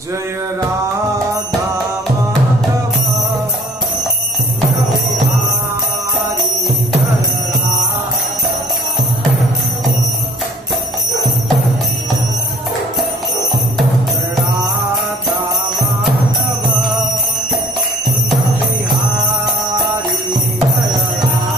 जय राधा माधव बिहारी जय राधा माधव बिहारी जय Radha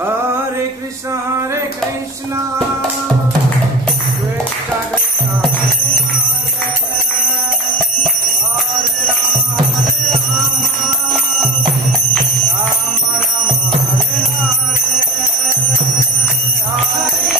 Hare Krishna, Krishna Krishna, Hare Rama, Rama Rama, Hare Hare, Hare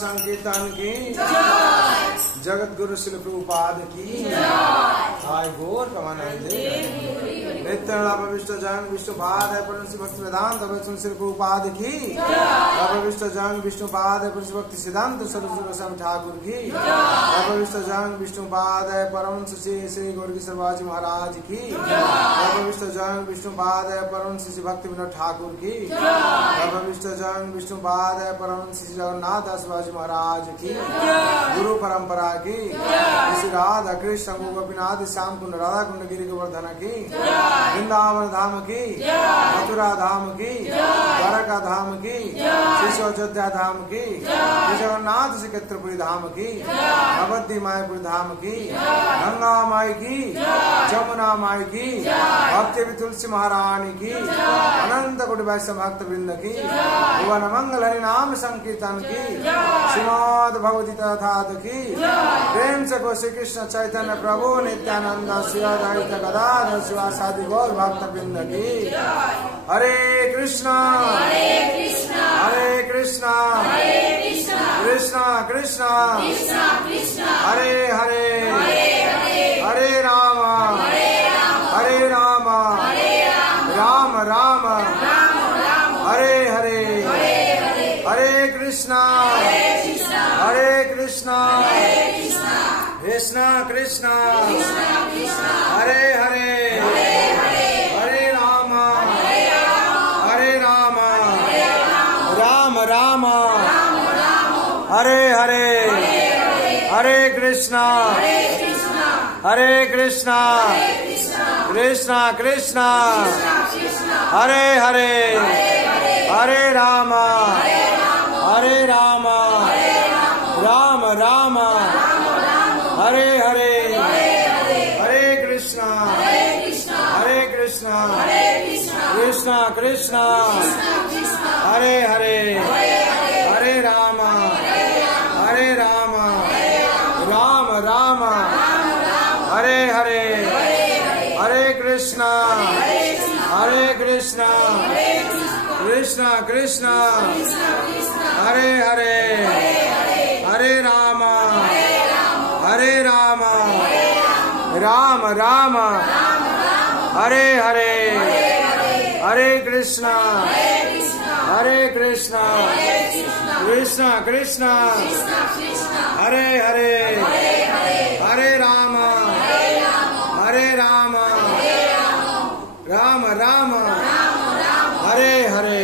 संकीर्तन की जगत गुरु श्री प्रभुपाद की आय गौर कमानंदे नित्य विष्णु जंग विष्णु पाद है परम भक्ति वेदांत वैष्णव श्री प्रभुपाद की विष्णु जंग विष्णु पाद है परम भक्ति सिद्धांत सरस्वती गोस्वामी ठाकुर की विष्णु जंग विष्णु पाद है परम श्री गौरी सरवाजी महाराज की विष्णु जंग विष्णु पाद है परम श्री भक्ति विनोद ठाकुर की विष्णु जंग विष्णु पाद है परम श्री जगन्नाथ दास शिवाजी महाराज की गुरु परंपरा की श्री राधा कृष्ण गोपीनाथ श्याम कुंड राधा कुंड गिरी गोवर्धन की वृंदावन धाम की मथुरा धाम की द्वारका धाम की श्री अयोध्या धाम की जगन्नाथ श्री क्षेत्रपुरी धाम की नवद्दी मायापुर धाम की गंगा माई की जमुना माई की भक्ति तुलसी महारानी की अनंत कोटि वैष्णव भक्त वृंद की भुवन मंगल हरि नाम संकीर्तन की श्रीमद् भगवती तथात की प्रेम से को श्री कृष्ण चैतन्य प्रभु नित्यानंद श्री अद्वैत गदाधर शिवासादि गौर भक्त वृंद की हरे कृष्णा हरे कृष्णा कृष्णा कृष्णा हरे हरे हरे राम राम राम हरे हरे हरे कृष्णा कृष्णा कृष्णा हरे हरे हरे राम राम राम हरे हरे हरे कृष्णा कृष्णा कृष्णा हरे हरे हरे राम राम राम हरे हरे हरे कृष्णा कृष्णा कृष्णा हरे हरे हरे राम राम राम हरे हरे हरे कृष्णा कृष्णा कृष्णा हरे हरे हरे राम राम राम हरे हरे हरे कृष्णा कृष्णा कृष्णा हरे हरे हरे राम राम हरे हरे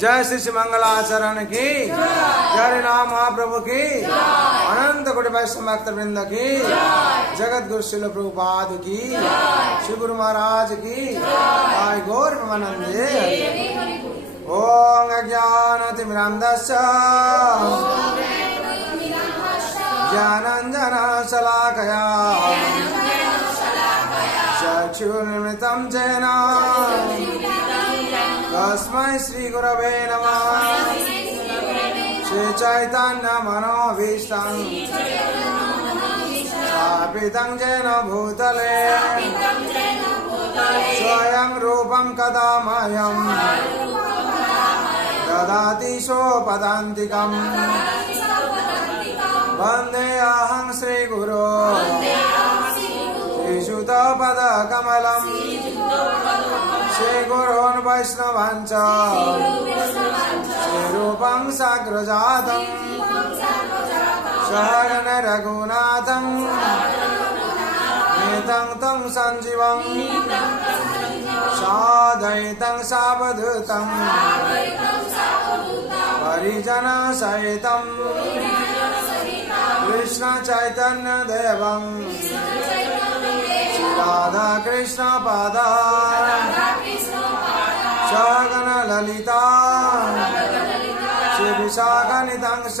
जय श्री मंगलाचरण की जय नाम महाप्रभु की अनंत कोटि वैष्णव भक्त वृंद की जगत गुरु श्रील प्रभुपाद की श्री गुरु महाराज की आय गौर प्रेमानंदे ओम अज्ञानतिमिरान्धस्य ज्ञानाञ्जन शलाकया चक्षुर्निमित्तं येन तस्मै श्री गुरवे नमः श्री चैतन्य मनोभीष्टं स्थापितं येन भूतले स्वयं रूपं कदा मह्यं ददाति सोपदान्तिकम् वन्देऽहं श्रीगुरो श्रीयुतपदकमलम् श्रीगुरोन् वैष्णवांश्च श्रीरूपं साग्रजातम् सहगण रघुनाथं नीतं तं सञ्जीवं साद्वैतं सावधूतं परिजनसहितं कृष्ण चैतन्य देवं राधा कृष्ण पादा सगन ललिता श्री विशाखानितांश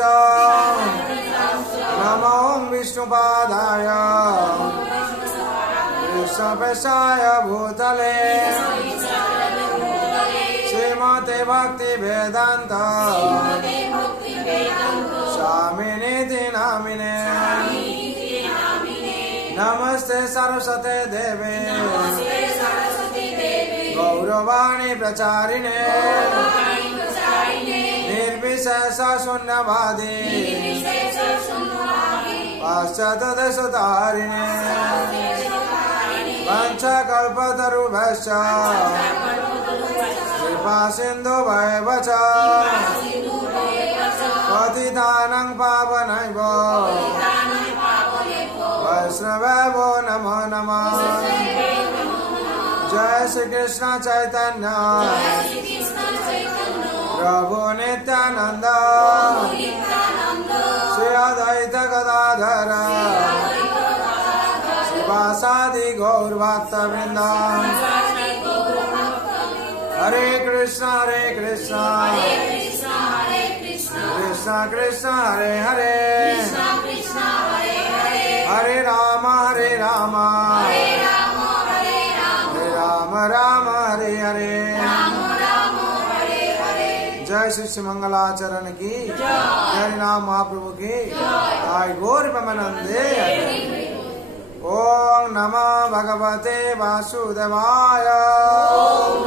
नमो विष्णुपादाय कृष्णपेशाय भूतले श्रीमते भक्ति वेदांत स्वामिनीति नामिने नमस्ते सरस्वते देवे गौरवाणी प्रचारिणे निर्विशेष शून्यवादी पाश्चात्य देशतारिणे वंशकल्पतरुभ्यश्च कृपा सिन्धुभ्येव च पतितानां पावनेभ्यो वैष्णवेभ्यो नमो नमः। जय श्री कृष्ण चैतन्य प्रभु नित्यानंद श्री अद्वैत गदाधर शिवासादि गौर भक्तवृंद। हरे कृष्ण कृष्ण कृष्ण हरे हरे हरे राम राम हरे हरे। जय श्री श्री मंगलाचरण की जय नाम महाप्रभु की जय गौर प्रेमानंदे। ओम नमः भगवते वासुदेवाय ओम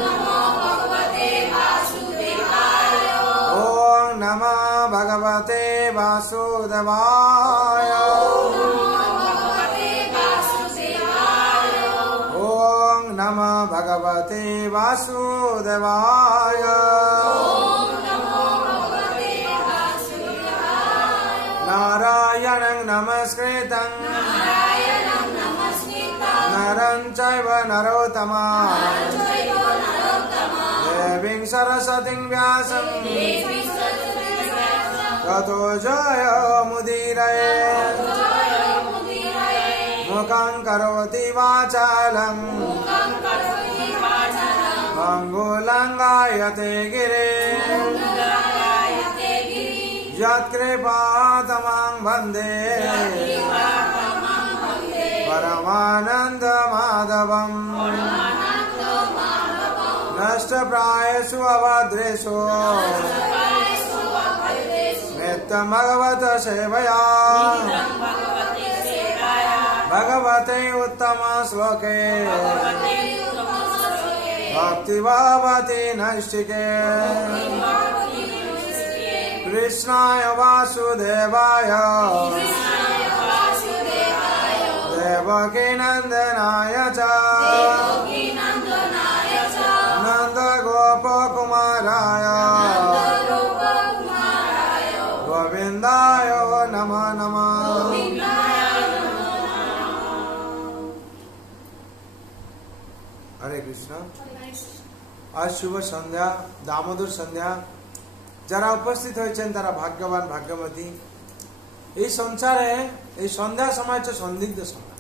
नमः भगवते वासुदेवाय ओम नमः भगवते वासुदेवाय। नारायणं नमस्कृतं नरं चैव नरोत्तमं देवीं सरस्वतीं व्यासं ततो जयमुदीरये। मुखं करोति वाचालं अङ्गुलं गायते गिरिं यत्कृपातमं वन्दे परमानंद माधवम्। नष्टप्रायेषु अभद्रेषु नित्यं भगवत सेवया भगवते उत्तम श्लोके भक्ति भवति नैष्ठिके। कृष्णाय वासुदेवाय देवकी नंदनाय च नंद गोपकुमाराय गोविंदाय नमः नमः। हरे कृष्ण। आज शुभ सन्ध्या दामोदर सन्ध्या যারা উপস্থিত হয়েছেন তারা ভাগ্যবান ভাগ্যবতী। এই সংসারে এই সন্ধ্যা সময় হচ্ছে সন্দিগ্ধ সময়।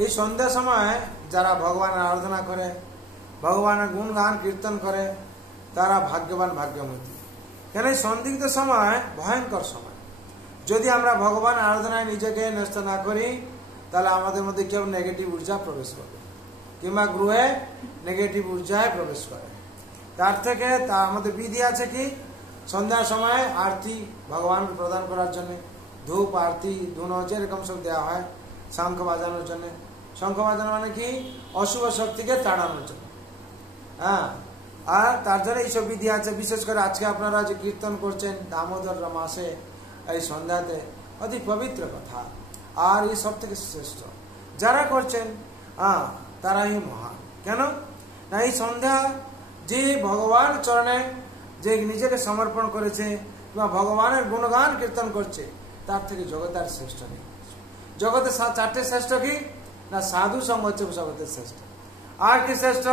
এই সন্ধ্যা সময় যারা ভগবানের আরাধনা করে ভগবানের গুণগান কীর্তন করে তারা ভাগ্যবান ভাগ্যবতী। কেন এই সন্দিগ্ধ সময় ভয়ঙ্কর সময়। যদি আমরা ভগবান আরাধনায় নিজেকে ন্যস্ত না করি তাহলে আমাদের মধ্যে কেউ নেগেটিভ ঊর্জা প্রবেশ করবে কিংবা গ্রহে নেগেটিভ ঊর্জায় প্রবেশ করে। তার থেকে তা আমাদের বিধি আছে কি সন্ধ্যার সময় আরতি ভগবানকে প্রদান করার জন্য ধূপ আরতি ধুনো যেরকম সব দেওয়া হয় শঙ্খ বাজানোর জন্য। শঙ্খ বাজানো মানে কি অশুভ শক্তিকে তাড়ানোর জন্য। হ্যাঁ, আর তার জন্য এইসব বিধি আছে। বিশেষ করে আজকে আপনারা যে কীর্তন করছেন দামোদর মাসে এই সন্ধ্যাতে অতি পবিত্র কথা আর এই সব থেকে শ্রেষ্ঠ যারা করছেন তারাই মহান। কেন না এই সন্ধ্যা যে ভগবান চরণে যে নিজেকে সমর্পণ করেছে কিংবা ভগবানের গুণগান কীর্তন করছে তার থেকে জগতে আর শ্রেষ্ঠ নেই। জগতে চারটে শ্রেষ্ঠ কি না সাধু সঙ্গ হচ্ছে জগতের শ্রেষ্ঠ। আর কি শ্রেষ্ঠ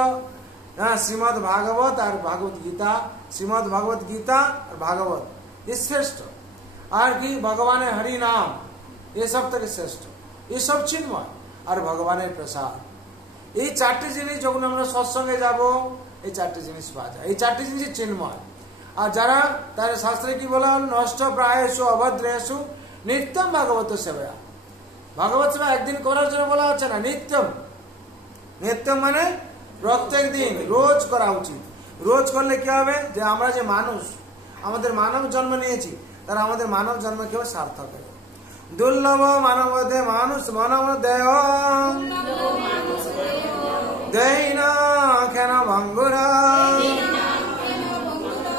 না শ্রীমদ ভাগবত আর ভাগবত গীতা। শ্রীমদ ভাগবত গীতা আর ভাগবত এ শ্রেষ্ঠ। আর কি ভগবানের হরি নাম এসব থেকে শ্রেষ্ঠ। এসব চিন্ময় আর ভগবানের প্রসাদ। এই চারটি জিনিস যখন আমরা সৎসঙ্গে যাব এই চারটি জিনিস পাওয়া যায়। এই চারটি জিনিস চিন্ময়। আর যারা তার শাস্ত্রে কি বলা হল নষ্ট প্রায়েষু অভদ্রেষু নিত্যম ভাগবত সেবা। ভাগবত সেবা একদিন করার জন্য বলা হচ্ছে না, নিত্যম। নিত্যম মানে প্রত্যেক দিন রোজ করা উচিত। রোজ করলে কি হবে যে আমরা যে মানুষ আমাদের মানব জন্ম নিয়েছি তারা আমাদের মানব জন্ম কেউ সার্থক হবে। দুর্লভ মানব দেহ মানুষ মানব দেহ দেই না কেন ভঙ্গুরা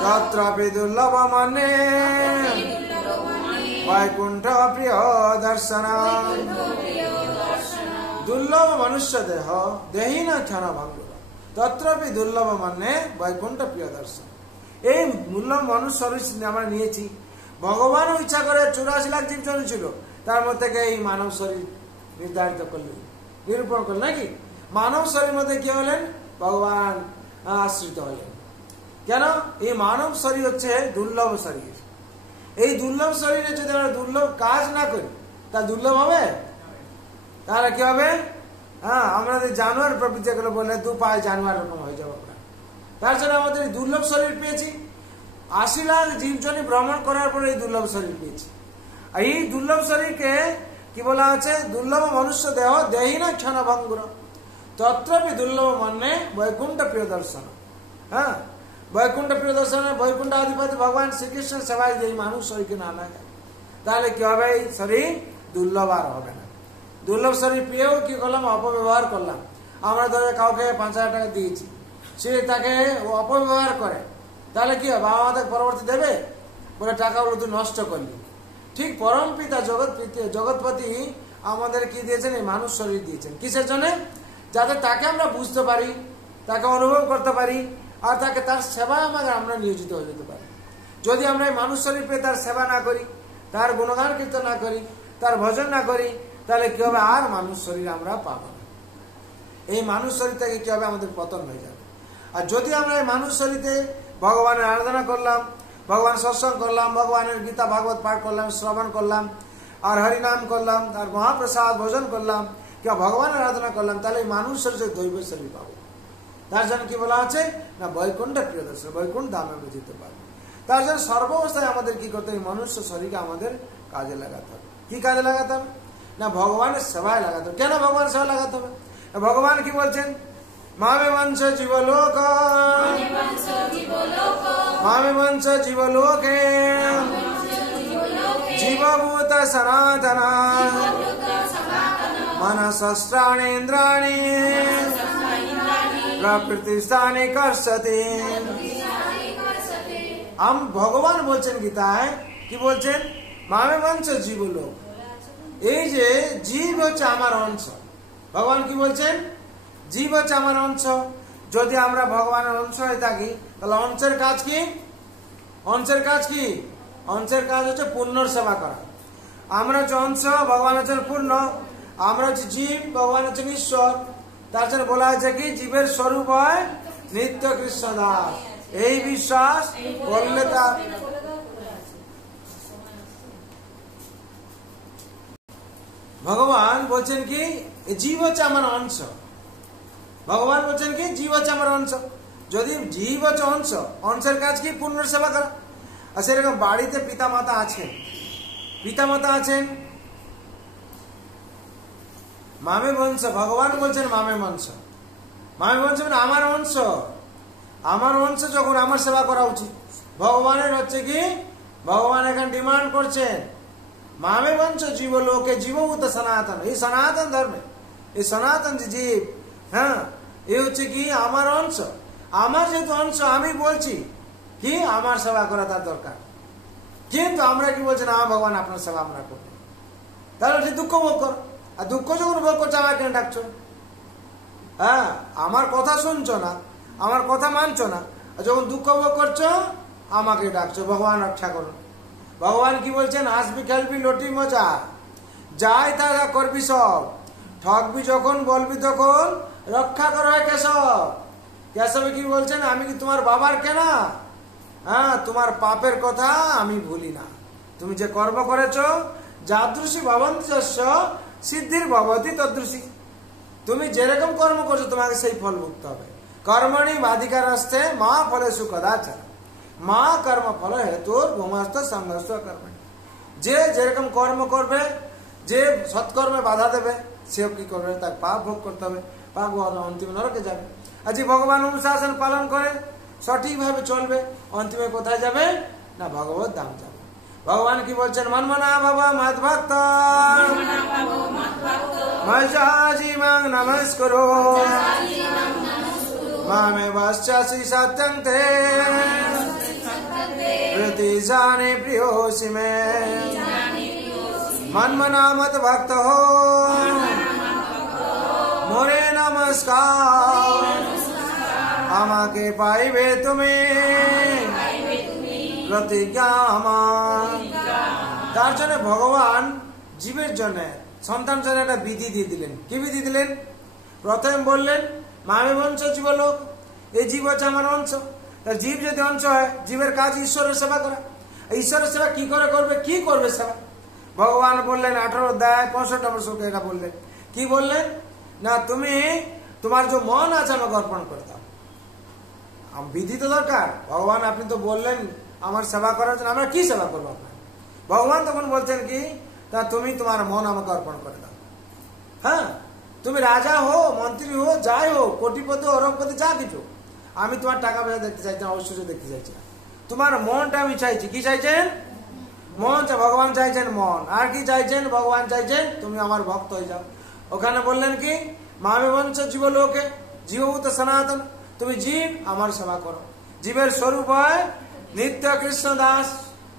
তত্রাপি দুর্লভ মানে বৈকুণ্ঠ প্রিয় দর্শন दुर्लभ मनुष्य देह देही न क्षण भंगुर तत्रपि दुर्लभ मन्ने वैकुंठ प्रिय दर्शन। এই দুর্লভ মানুষ শরীর আমরা নিয়েছি, ভগবানও ইচ্ছা করে 84 লাখ জীবজন্তু ছিল, তার মধ্যে থেকে এই মানব শরীর নির্ধারিত করলেন, নিরূপণ করলেন নাকি? মানব শরীর মধ্যে কি হলেন? ভগবান আশ্রিত হলেন। কেন? এই মানব শরীর হচ্ছে দুর্লভ শরীর। এই দুর্লভ শরীরে যদি আমরা দুর্লভ কাজ না করি তা দুর্লভ হবে? তাহলে কি হবে? হ্যাঁ, আমাদের জানোয়ার প্রকৃতি যেগুলো বলে দু পায়ে জানোয়ার রকম হয়ে যাবো আমরা। তার জন্য আমাদের দুর্লভ শরীর পেয়েছি। 80 লাখ জীবজনী ভ্রমণ করার পরে এই দুর্লভ শরীর পেয়েছি। আর এই দুর্লভ শরীরকে কি বলা আছে? দুর্লভ মনুষ্য দেহ দেহি না ক্ষণ ভঙ্গুর তত্রপি দুর্লভ মন্নে বৈকুণ্ঠ প্রিয় দর্শন। হ্যাঁ, বৈকুণ্ঠ প্রিয় দর্শনে বৈকুণ্ঠ অধিপতি ভগবান শ্রীকৃষ্ণের সেবায় যে মানুষ শরীরকে না লাগে তাহলে কি হবে? এই শরীর দুর্লভ আর হবে না। দুর্লভ শরীর পেয়েও কি করলাম? অপব্যবহার করলাম। আমরা ধরে কাউকে 5,000 টাকা দিয়েছি, সে তাকে অপব্যবহার করে, তাহলে কি হবে? বাবা আমাদের পরবর্তী দেবে বলে টাকাগুলো তুই নষ্ট করলি। ঠিক পরম পিতা জগৎপতি আমাদের কি দিয়েছেন? এই মানুষ শরীর দিয়েছেন। কিসের জন্য? যাতে তাকে আমরা বুঝতে পারি, তাকে অনুভব করতে পারি, আর তাকে তার সেবায় আমরা নিয়োজিত হয়ে যেতে পারি। যদি আমরা এই মানুষ শরীর পেয়ে তার সেবা না করি, তার গুণগান কীর্তন না করি, তার ভজন না করি, তাহলে কি হবে? আর মানুষ শরীর আমরা পাবো না। এই মানুষ শরীর থেকে কি হবে? আমাদের পতন হয়ে যাবে। আর যদি আমরা এই মানুষ শরীরে ভগবানের আরাধনা করলাম, ভগবান সৎসঙ্গ করলাম, ভগবানের গীতা ভাগবত পাঠ করলাম, শ্রবণ করলাম, আর হরিনাম করলাম, আর মহাপ্রসাদ ভোজন করলাম, কিংবা ভগবানের আরাধনা করলাম, তাহলে এই মানুষ শরীর দৈব শরীর পাবো। তার জন্য কি বলা আছে? না বৈকুণ্ঠ প্রিয় দর্শন, বৈকুণ্ঠ ধামে আমরা যেতে পারবো। তার জন্য সর্বাবস্থায় আমাদের কি করতে হবে? মনুষ্য শরীরকে আমাদের কাজে লাগাতে হবে। কি কাজে লাগাতে হবে? না ভগবানের সেবায় লাগাতে হবে। কেন ভগবানের সেবায় লাগাতে হবে? ভগবান কি বলছেন? মামে বংশ জীবলোক মামে বংশ জীবলোকে জীবভূত সনাতন মনসস্ত্রাণেন্দ্রাণি প্রকৃতি স্থানে কর্ষতে। ভগবান বলছেন গীতায়, কি বলছেন? মামে বংশ জীবলোক, এই যে জীব হচ্ছে আমার অংশ। ভগবান কি বলছেন? জীব হচ্ছে আমার অংশ। যদি আমরা ভগবানের অংশ হয়ে থাকি তাহলে অংশের কাজ কি? অংশের কাজ কি? অংশের কাজ হচ্ছে পুণ্যর সেবা করা। আমরা হচ্ছে অংশ, ভগবান হচ্ছেন পূর্ণ। আমরা হচ্ছে জীব, ভগবান হচ্ছেন ঈশ্বর। তার জন্য বলা হয়েছে কি? জীবের স্বরূপ হয় নিত্য কৃষ্ণ দাস। এই বিশ্বাস করলে তার ভগবান বলছেন কি? জীব হচ্ছে আমার অংশ। ভগবান বলছেন কি? জীব হচ্ছে আমার অংশ। যদি জীব হচ্ছে অংশ, অংশের কাজ কি? পুণ্যের সেবা করা। আর সেরকম বাড়িতে পিতামাতা আছেন, পিতামাতা আছেন, মামে বংশ। ভগবান বলছেন মামে বংশ। মামে বংশ মানে আমার অংশ। আমার অংশ যখন আমার সেবা করা উচিত। ভগবানের হচ্ছে কি? ভগবান এখন ডিমান্ড করছেন মামে বংশ জীব লোকে জীবভূত সনাতন। এই সনাতন ধর্মে, এই সনাতন যে জীব, হ্যাঁ, এই হচ্ছে কি? আমার অংশ। আমার যেহেতু অংশ, আমি বলছি কি আমার সেবা করা তার দরকার। কিন্তু আমরা কি বলছি? না ভগবান আপনার সেবা আমরা করবো। তাহলে সে দুঃখ ভোগ কর। আর দুঃখ যখন ভোগ করছো আমার কেন ডাকছো? হ্যাঁ, আমার কথা শুনছো না, আমার কথা মানছো না, আর যখন দুঃখ ভোগ করছো আমাকে ডাকছো। ভগবান রক্ষা করো। ভগবান কি বলছেন? হাসবি খেলবি লটি মজা, যাই তা করবি সব, ঠকবি যখন বলবি তখন, রক্ষা করা হয় কেশব। কেশব কি বলছেন? আমি কি তোমার বাবার কেনা? হ্যাঁ, তোমার পাপের কথা আমি ভুলি না। তুমি যে কর্ম করেছো, যাদৃশী ভবন্তি যস্য সিদ্ধির ভবতি তদৃশী। তুমি যেরকম কর্ম করছো তোমাকে সেই ফল ভুগতে হবে। কর্মণি বাধিকার আসতে মা ফলে সুকদাচার, মা কর্ম ফল হেতুর ভূমস্থ সংঘর্ষ কর্ম। যে যেরকম কর্ম করবে, যে সৎকর্মে বাধা দেবে, সেও কি করবে? তার পাপ ভোগ করতে হবে, পাপ অন্তিম নরকে যাবে। আর যে ভগবান অনুশাসন পালন করে, সঠিকভাবে চলবে, অন্তিমে কোথায় যাবে? না ভগবত ধাম যাবে। ভগবান কি বলছেন? মনমনা বাবা মদ ভক্ত মজাজিমাং নমস্করো মামে বশ্চাসি সত্যং তে প্রতি জানে প্রিয়োসি মে। মনমনা মদ ভক্ত নমস্কার আমাকে পাইবে তুমি প্রতিজ্ঞা আমার। তার জন্য ভগবান জীবের জন্য সন্তান জন্য একটা বিধি দিয়ে দিলেন। কি বিধি দিলেন? প্রথম বললেন মামে বংশ জীবলোক, এই জীব হচ্ছে আমার অংশ। তার জীব যদি অংশ হয়, জীবের কাজ ঈশ্বরের সেবা করা। ঈশ্বরের সেবা কি করে করবে? কি করবে সেবা? ভগবান বললেন 18 অধ্যায় 65 নম্বর শ্লোকে এটা বললেন। কি বললেন? না তুমি তোমার যে মন আছে আমাকে অর্পণ করে দাও। বিধি তো দরকার। ভগবান আপনি তো বললেন আমার সেবা করার জন্য, আমরা কি সেবা করবো আপনার? ভগবান তখন বলছেন কি, তা তুমি তোমার মন আমাকে অর্পণ করে দাও। হ্যাঁ, তুমি রাজা হো, মন্ত্রী হো, যাই হো, কোটিপতি অরবপতি, যা কিছু, আমি তোমার টাকা পয়সা দেখতে চাইছি না, ঐশ্বর্য দেখতে চাইছি না, তোমার মনটা আমি চাইছি। কি চাইছেন? মন। ভগবান চাইছেন মন। আর কি চাইছেন? ভগবান চাইছেন তুমি আমার ভক্ত হয়ে যাও। ওখানে বললেন কি, মামে বংশ জীবলোকে জীবভূত সনাতন, তুমি জীব আমার সেবা করো। জীবের স্বরূপ হয় নিত্য কৃষ্ণ দাস।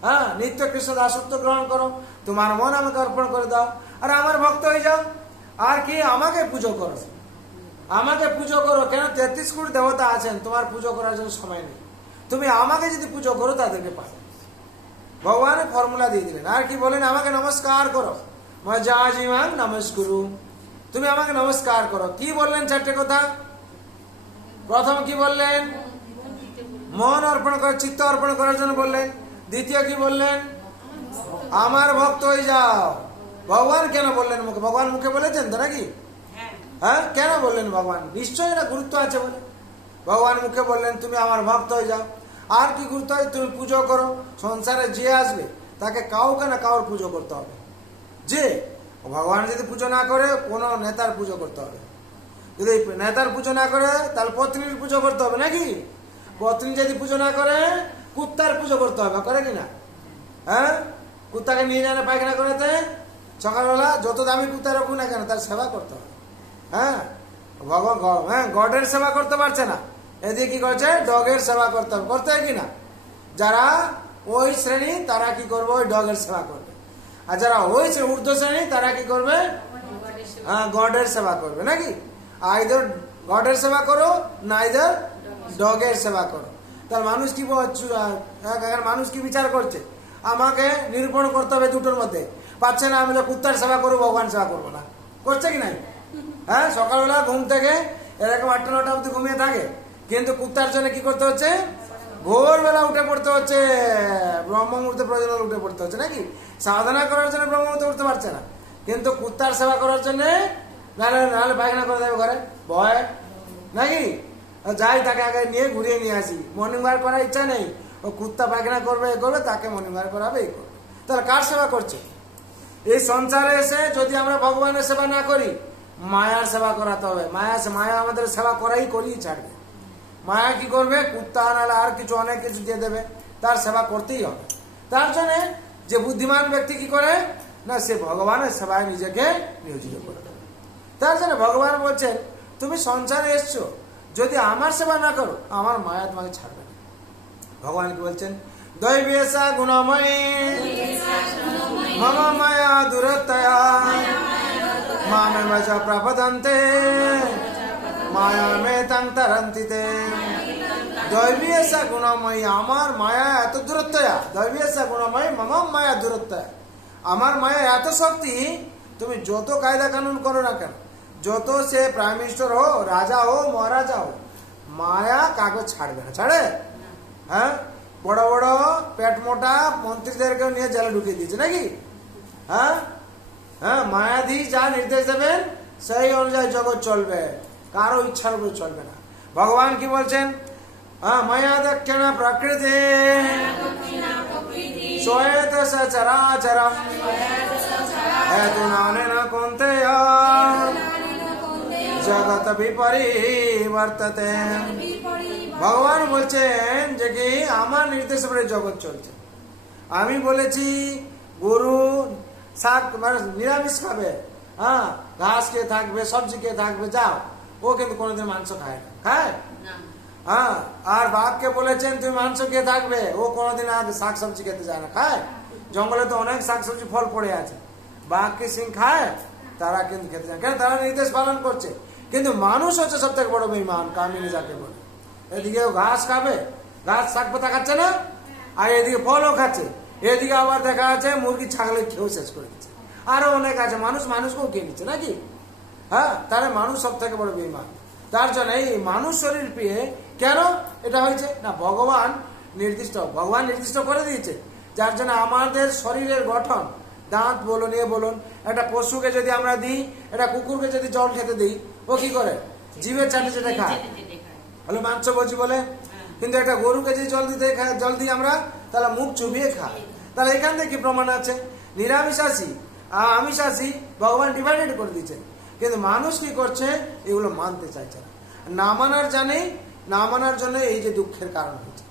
হ্যাঁ, নিত্য কৃষ্ণ দাসত্ব গ্রহণ করো, তোমার মন আমাকে অর্পণ করে দাও, আর আমার ভক্ত হয়ে যাও। আর কি, আমাকে পুজো করো, আমাকে পুজো করো। কেন? 33 কোটি দেবতা আছেন, তোমার পুজো করার জন্য সময় নেই। তুমি আমাকে যদি পুজো করো তাদেরকে পাবে। ভগবানের ফর্মুলা দিয়ে দিলেন। আর কি বলেন? আমাকে নমস্কার করো, মজাজিমান নমস্কুরু, তুমি আমাকে নমস্কার করো। কি বললেন? 4টে কথা। প্রথম কি বললেন? মন অর্পণ করে, চিত্ত অর্পণ করার জন্য বললেন। দ্বিতীয় কি বললেন? আমার ভক্ত হয়ে যাও। ভগবান কেন বললেন মুখে? ভগবান মুখে বলেছেন তো নাকি? হ্যাঁ, কেন বললেন ভগবান? নিশ্চয়ই এটা গুরুত্ব আছে বলে ভগবান মুখে বললেন তুমি আমার ভক্ত হয়ে যাও। আর কি গুরুত্ব হয়? তুমি পুজো করো। সংসারে যে আসবে তাকে কাউকে না কাউর পুজো করতে হবে। যে ভগবান যদি পুজো না করে, কোনো নেতার পুজো করতে হবে। যদি নেতার পুজো না করে, তাহলে পত্নীর পুজো করতে হবে নাকি? পত্নী যদি পুজো না করে, কুত্তার পুজো করতে হবে। করে কিনা? হ্যাঁ, কুত্তাকে নিয়ে যায় না পায়খানা করাতে, সকালবেলা যত দামি কুত্তা রাখুন না কেন তার সেবা করতে হবে। হ্যাঁ, ভগবান হ্যাঁ গডের সেবা করতে পারছে না, এদিকে কি করছে? ডগের সেবা করতে হবে। করতে হয় কিনা? যারা ওই শ্রেণী তারা কি করবে? ওই ডগের সেবা করবে। আর যারা ওই ঊর্ধ্ব শ্রেণী তারা কি করবে? হ্যাঁ, গডের সেবা করবে নাকি? আইদার গডের সেবা করো, না আইদার ডগের সেবা করো। তার মানুষ কি মানুষ কি বিচার করছে? আমাকে নিরূপণ করতে হবে দুটোর মধ্যে। পাচ্ছে না, আমি তো কুত্তার সেবা করবো, ভগবান সেবা করবো না। করছে কি নাই? হ্যাঁ, সকালবেলা ঘুম থেকে এরকম 8-9টা অব্দি ঘুমিয়ে থাকে, কিন্তু কুত্তার জন্য কি করতে হচ্ছে? ভোরবেলা উঠে পড়তে হচ্ছে, ব্রহ্ম মুহূর্তে প্রয়োজন উঠে পড়তে হচ্ছে নাকি? সাধনা করার জন্য ব্রহ্ম মুহূর্তে উঠতে পারছে না, কিন্তু কুত্তার সেবা করার জন্য নাহলে পায়খানা করে দেবে ঘরে, ভয় নাকি? যাই, তাকে আগে নিয়ে ঘুরিয়ে নিয়ে আসি। মর্নিং ওয়াক করার ইচ্ছা নেই, ও কুত্তা পায়খানা করবে, এ করবে, তাকে মর্নিং ওয়াক করাবে, এই করবে। তাহলে কার সেবা করছে? এই সংসারে এসে যদি আমরা ভগবানের সেবা না করি, মায়ার সেবা করাতে হবে। মায়া আমাদের সেবা করিয়ে ছাড়বে। মায়া কি করবে? কুত্তা নাহলে আর কিছু, অনেক কিছু দিয়ে দেবে, তার সেবা করতেই হবে। তার জন্য যে বুদ্ধিমান ব্যক্তি কি করে না, সে ভগবানের সেবায় নিজেকে নিয়োজিত করে দেবে। তার জন্য ভগবান বলছেন তুমি সংসারে এসছো, যদি আমার সেবা না করো, আমার মায়া তোমাকে ছাড়বে না। ভগবান কি বলছেন? দৈবেশা গুণময়ী মম মায়া দুরতয়া মামে বচ প্রপদন্তে মায়া মে তং তরন্তিতে। দৈবেশা গুণময়ী, আমার মায়া এত দূরত্বয়া। দৈবেশা গুণময়ী মম মায়া দূরত্বয়া, আমার মায়া এত শক্তি, তুমি যত কায়দা কানুন করো না কেন, যত সে প্রাইম মিনিস্টার হো, রাজা হো, মহারাজা হো, মায়া কাগজ ছাড়বে না। ছাড়ে? হ্যাঁ, বড় বড় পেট মোটা মন্ত্রীদেরকেও নিয়ে জেলে ঢুকিয়ে দিয়েছে নাকি? হ্যাঁ হ্যাঁ, মায়াধীশ যা নির্দেশ দেবেন সেই অনুযায়ী জগৎ চলবে, কারো ইচ্ছার উপরে চলবে না। ভগবান কি বলছেন? হ্যাঁ, মায়া দক্ষিণা প্রকৃতি শ্বেত সচরাচরম হেতু নানেন কৌন্তেয় জগৎ বিপরিবর্ততে। ভগবান বলছেন যে কি আমার নির্দেশ উপরে জগৎ চলছে। আমি বলেছি গরু শাক নিরামিষ খাবে, হ্যাঁ, ঘাস খেয়ে থাকবে, সবজি খেয়ে থাকবে, যাও। ও কিন্তু কোনোদিন মাংস খায় না, খায়? হ্যাঁ। আর বাঘকে বলেছেন তুমি মাংস খেয়ে থাকবে, ও কোনোদিন শাক সবজি খেতে যায় না, খায়? জঙ্গলে তো অনেক শাক সবজি ফল পড়ে আছে, বাঘ কি সিং খায়? তারা কিন্তু খেতে যায়। কেন? তারা নির্দেশ পালন করছে। কিন্তু মানুষ হচ্ছে সব থেকে বড় বেঈমান, কামিনী যাকে বলে। এদিকে ঘাস খাবে, ঘাস শাক পাতা খাচ্ছে না, আর এদিকে ফলও খাচ্ছে, এদিকে আবার দেখা যাচ্ছে মুরগি ছাগলে খেয়েও শেষ করে দিচ্ছে, আরো অনেক আছে, মানুষ মানুষকেও খেয়ে নিচ্ছে নাকি। হ্যাঁ, তাহলে মানুষ সব থেকে বড় বেঈমান। তার জন্য এই মানুষ শরীর পেয়ে কেন এটা হয়েছে না, ভগবান নির্দিষ্ট করে দিয়েছে, যার জন্য আমাদের শরীরের গঠন, দাঁত বলুন এ বলুন, একটা পশুকে যদি আমরা দিই, একটা কুকুরকে যদি জল খেতে দিই, ও কি করে জিভের চাটে যেটা খায়, হলো মাংস ভোজি বলে। কিন্তু একটা গরুকে যদি জল দিই আমরা, তাহলে মুখ চুবিয়ে খায়। তাহলে এখান থেকে কি প্রমাণ আছে, নিরামিষাশী আর আমিষাশী ভগবান ডিভাইডেড করে দিচ্ছেন। কিন্তু মানুষ কি করছে, এগুলো মানতে চাইছে না, না মানার জন্য এই যে দুঃখের কারণ হচ্ছে।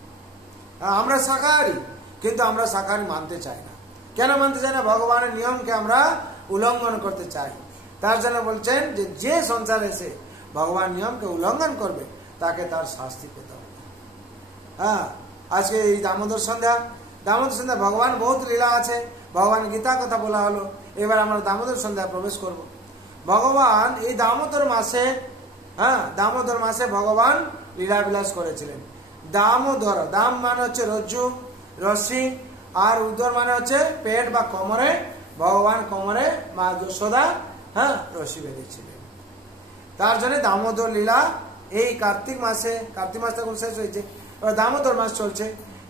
আমরা শাকাহারী, কিন্তু আমরা শাকাহারী মানতে চাই না। কেন মানতে চাই না, ভগবানের নিয়মকে আমরা উল্লঙ্ঘন করতে চাই। তার জন্য বলছেন যে সংসারে এসে ভগবান নিয়মকে উল্লঙ্ঘন করবে তাকে তার শাস্তি পেতে হবে। হ্যাঁ, আজকে এই দামোদর সন্ধ্যা ভগবান বহুত লীলা আছে, ভগবান গীতা কথা বলা হলো। এবার আমরা দামোদর সন্ধ্যা প্রবেশ করব। ভগবান এই দামোদর মাসে ভগবান লীলাবিলাস করেছিলেন। দামোদর, দাম মানে হচ্ছে রজ্জু রশ্মি, আর উদর মানে হচ্ছে পেট বা কোমরে। ভগবান কোমরে মা যশোদা রশ্মি বেঁধেছিলেন। তার জন্য দামোদর লীলা এই কার্তিক মাসে তখন শেষ হয়েছে, দামোদর মাস চলছে।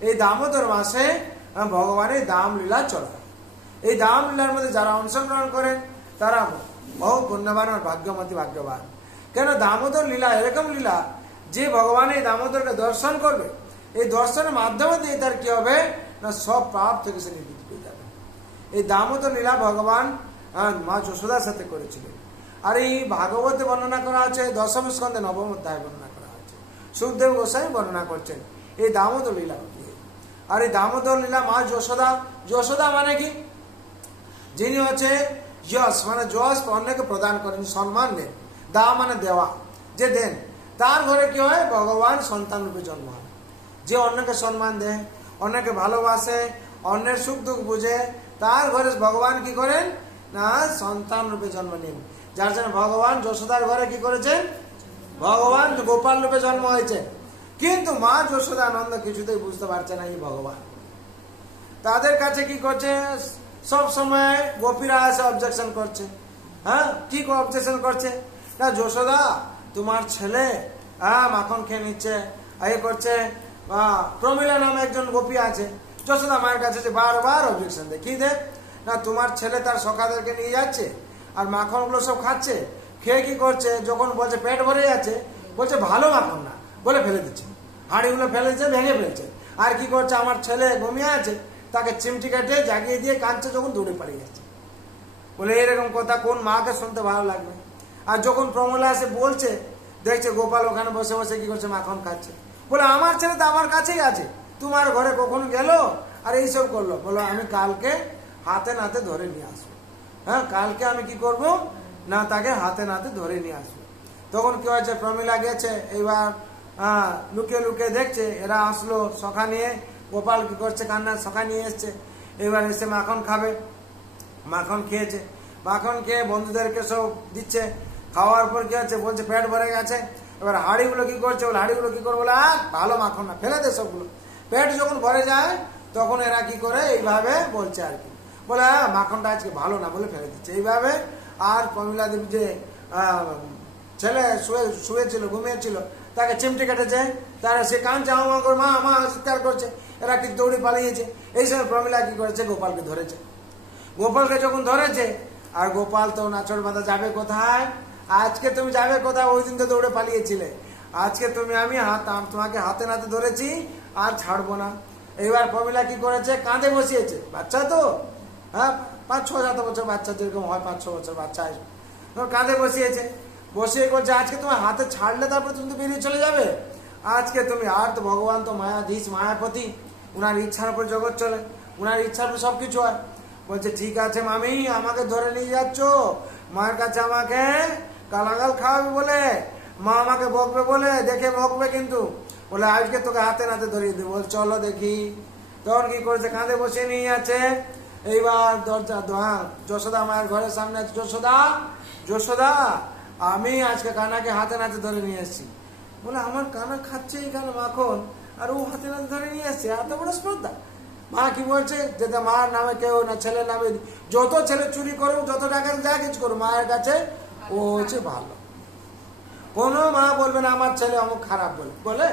এই দামোদর মাসে ভগবানের দাম লীলা চলে। এই দাম লীলার মধ্যে যারা অংশগ্রহণ করেন তারা বহু পুণ্যবান আর ভাগ্যবান। কেন দামোদর লীলা এরকম লীলা যে ভগবান এই দামোদরকে দর্শন করবে, এই দর্শনের মাধ্যমে দিয়ে তার কি হবে না, সব পাপ থেকে সে নিবৃত্ত হয়ে যাবে। এই দামোদর লীলা ভগবান মা যশোদার সাথে করেছিলেন। আর এই ভাগবতে বর্ণনা করা আছে, দশম স্কন্ধে 9ম অধ্যায় বর্ণনা করা আছে। সুখদেব গোস্বামী বর্ণনা করছেন এই দামোদর লীলা। আর এই দামোদর লীলা মা যশোদা মানে কি, যিনি হচ্ছে যশ মানে যশ অন্যকে প্রদান করেন, সম্মান দেন। দা মানে দেওয়া, যে দেন, তার ঘরে কি হয়, ভগবান সন্তান রূপে জন্ম হয়। যে অন্যকে সম্মান দেয়, অন্যকে ভালোবাসে, অন্যের সুখ দুঃখ বুঝে, তার ঘরে ভগবান কি করেন না, সন্তান রূপে জন্ম নেন। যার জন্য ভগবান যশোদার ঘরে কি করেছেন, ভগবান গোপাল রূপে জন্ম হয়েছে। কিন্তু মা যশোদা আনন্দ কিছুতেই বুঝতে পারছে না এই ভগবান। তাদের কাছে কি করছে, সব সময় গোপীরা এসে অবজেকশন করছে। হ্যাঁ, কি অবজেকশন করছে না, যশোদা তোমার ছেলে মাখন খেয়ে নিচ্ছে, এই করছে। প্রমীলা নামে একজন গোপী আছে, যশোদা মায়ের কাছে যে বারবার অবজেকশন দেয়, কি দেয় না, তোমার ছেলে তার সখাদেরকে নিয়ে যাচ্ছে আর মাখনগুলো সব খাচ্ছে, খেয়ে কি করছে, যখন বলছে পেট ভরে যাচ্ছে, বলছে ভালো মাখন না বলে ফেলে দিচ্ছে, হাঁড়িগুলো ফেলে দিচ্ছে, ভেঙে ফেলছে। আর কি করছে, আমার ছেলে ঘুমিয়ে আছে, তাকে চিমটি কাটে জাগিয়ে দিয়ে কাঁদছে, যখন দৌড়ে পালিয়ে যাচ্ছে। বলে এরকম কথা কোন মাকে শুনতে ভালো লাগবে। আর যখন প্রমলা এসে বলছে, দেখছে গোপাল ওখানে বসে বসে কি করছে, মাখন খাচ্ছে, বলে আমার ছেলে তো আমার কাছেই আছে, তোমার ঘরে কখন গেল আর এইসব করলো। বলো আমি কালকে হাতে নাতে ধরে নিয়ে আসবো। হ্যাঁ, কালকে আমি কি করব না, তাকে হাতে নাতে ধরে নিয়ে আসবো। তখন কি হয়েছে, প্রমীলা গেছে, এইবার লুকিয়ে লুকিয়ে দেখছে এরা আসলো সখা নিয়ে, গোপাল কি করছে, কান্না সখা নিয়ে এসছে। এবার এসে মাখন খাবে, মাখন খেয়েছে, মাখন খেয়ে বন্ধুদেরকে সব দিচ্ছে। খাওয়ার পর কি হচ্ছে, বলছে পেট ভরে গেছে। এবার হাঁড়িগুলো কি করছে, বলে হাঁড়িগুলো কি করবো, বলে ভালো মাখন না, ফেলে দে সবগুলো। পেট যখন ভরে যায় তখন এরা কি করে, এইভাবে বলছে আর কি, বলে মাখনটা আজকে ভালো না বলে ফেলে দিচ্ছে এইভাবে। আর প্রমীলা দেবী যে ছেলে শুয়েছিল, ঘুমিয়েছিল, তাকে চিমটি কেটেছে, তারা সে কাঁদছে, মা মা চিৎকার করছে, এরা কি দৌড়ে পালিয়েছে। এই সময় প্রমীলা কি করেছে, গোপালকে ধরেছে। গোপালকে যখন ধরেছে, আর গোপাল তো নাচর বাঁধা যাবে কোথায়, আজকে তুমি যাবে কোথায়, ওই দিন তো দৌড়ে পালিয়েছিলে, আজকে আমি তোমাকে হাতে নাতে ধরেছি আর ছাড়বো না। এইবার প্রমীলা কি করেছে, কাঁধে বসিয়েছে, বাচ্চা তো 5-6-7 বছর বাচ্চা, যেরকম হয় 5-6 বছর বাচ্চা আসবে, কাঁধে বসিয়েছে। বসিয়ে করছে আজকে তোমার হাতে ছাড়লে তারপরে তুমি তো বেরিয়ে চলে যাবে, আজকে তুমি। আর তো ভগবান তো মায়াধীশ, মায়াপতি, উনার ইচ্ছার উপর জগৎ চলে, উনার ইচ্ছার উপর সবকিছু হয়। বলছে ঠিক আছে মামি, আমাকে ধরে নিয়ে যাচ্ছ মায়ের কাছে, আমাকে গালাগাল খাওয়াবে বলে, মা আমাকে বকবে বলে, দেখে বকবে কিন্তু, বলে আজকে তোকে হাতে নাতে ধরিয়ে দেবো, বল চলো দেখি। তখন কি করেছে, কাঁধে বসে নিয়ে যাচ্ছে। এইবার দরজা যশোদা মায়ের ঘরের সামনে আছে, যশোদা আমি আজকে কানাকে হাতে নাতে ধরে নিয়ে এসেছি। বলে আমার কানা খাচ্ছে এখানে মাখন, আর ও হাতে নাতে ধরে নিয়ে এসছে, এত বড় স্পর্ধা। মা কি বলছে, যেটা মার নামে কেউ না, ছেলের নামে, যত ছেলে চুরি করুক, যত টাকা যা কিছু করুক, মায়ের কাছে ও হচ্ছে ভালো। কোনো মা বলবে না আমার ছেলে অমুক খারাপ বলে। বলে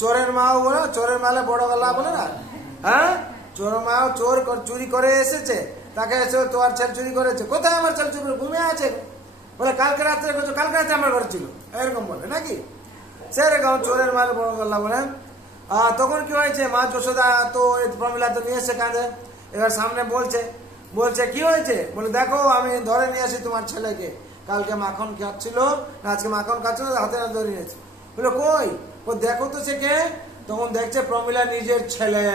চোরের মাও বলে, চোরের মালে বড় গলা বলে না, হ্যাঁ, চোর মাও চোর চুরি করে এসেছে, তাকে এসে তোমার ছেলে চুরি করেছে, কোথায় আমার ছেলে চুরি করে ঘুমিয়ে আছে, বলে কালকে রাত্রে করছো, কালকে রাত্রে আমার ঘরে ছিল, এরকম বলে নাকি, সেরকম চোরের মালে বড় গলা বলে। তখন কি হয়েছে, মা যশোদা তো প্রমিলা তো নিয়ে এসে কাঁদে, এবার সামনে বলছে, বলছে কি হয়েছে, বলে দেখো আমি ধরে নিয়ে আসি তোমার ছেলেকে, কালকে মাখন খাচ্ছিল না, আজকে মাখন খাচ্ছিল, হাতে না ধরে নিয়েছে। বলে কই, ও দেখো তো সে কে, তখন দেখছে প্রমিলা নিজের ছেলে,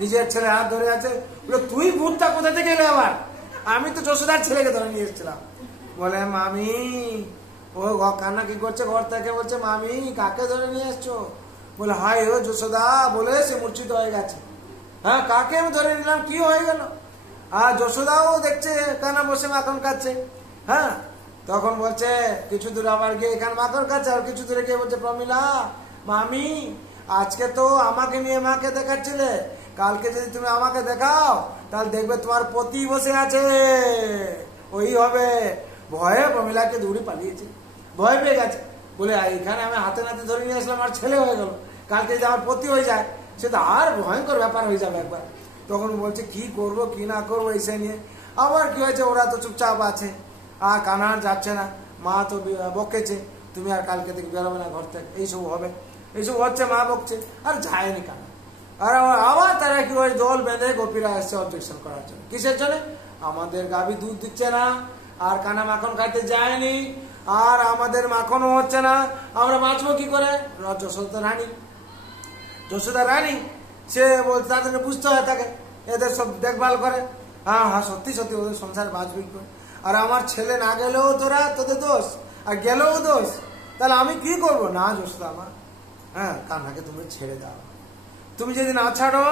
নিজের ছেলে হাত ধরে আছে। বলে তুই ভূতটা কোথা থেকে এলে আবার, আমি তো যশোদার ছেলেকে ধরে নিয়ে এসেছিলাম। বলে মামি, ও কান্না কি করছে ঘর থেকে, বলছে মামি কাকে ধরে নিয়ে এসছো, বলে হাই ও যশোদা, বলে সে মূর্ছিত হয়ে গেছে। হ্যাঁ, কাকে আমি ধরে নিলাম, কি হয়ে গেল। আর যশোদাও দেখছে কানা বসে মাখন খাচ্ছে। হ্যাঁ, তখন বলছে কিছু দূর আবার গিয়ে এখানে মাখন খাচ্ছে, আর কিছু দূরে গিয়ে বলছে প্রমিলা মামি আজকে তো আমাকে নিয়ে মাকে দেখাচ্ছিলে, কালকে যদি তুমি আমাকে দেখাও তাহলে দেখবে তোমার পতি বসে আছে, ওই হবে। ভয়ে প্রমিলাকে দৌড়ে পালিয়েছে, ভয় পেয়ে গেছে। বলে এখানে আমি হাতে নাতে ধরে নিয়ে আসলাম, আর ছেলে হয়ে গেল, কালকে যদি আমার পতি হয়ে যায় সে তো আর ভয়ঙ্কর ব্যাপার হয়ে যাবে একবার। তখন বলছে কি করব কি না করবো এসে নিয়ে। আবার কি হয়েছে, ওরা তো চুপচাপ আছে, আর কানা যাচ্ছে না, মা তো বকেছে তুমি আর কালকে থেকে বেরোবে না ঘর থেকে, এইসব হবে, এইসব হচ্ছে, মা বকছে, আর যায়নি কানা। আর আবার তারা কি হয়, দল বেঁধে গোপীরা এসছে অবজেকশন করার জন্য। কিসের জন্য, আমাদের গাভী দুধ দিচ্ছে না, আর কানা মাখন খাইতে যায়নি, আর আমাদের মাখনও হচ্ছে না, আমরা বাঁচবো কি করে। যশোদা রানী সে তাদের বুঝতে হয় তাকে, এদের সব দেখভাল করে, হ্যাঁ হ্যাঁ সত্যি সত্যি ওদের সংসার বাঁচবি করে। আর আমার ছেলে না গেলেও তোরা তোদের দোষ, আর গেলেও দোষ, তাহলে আমি কি করবো। না যশোদা আমার, হ্যাঁ কান্নাকে তুমি ছেড়ে দাও, তুমি যদি না ছাড়ো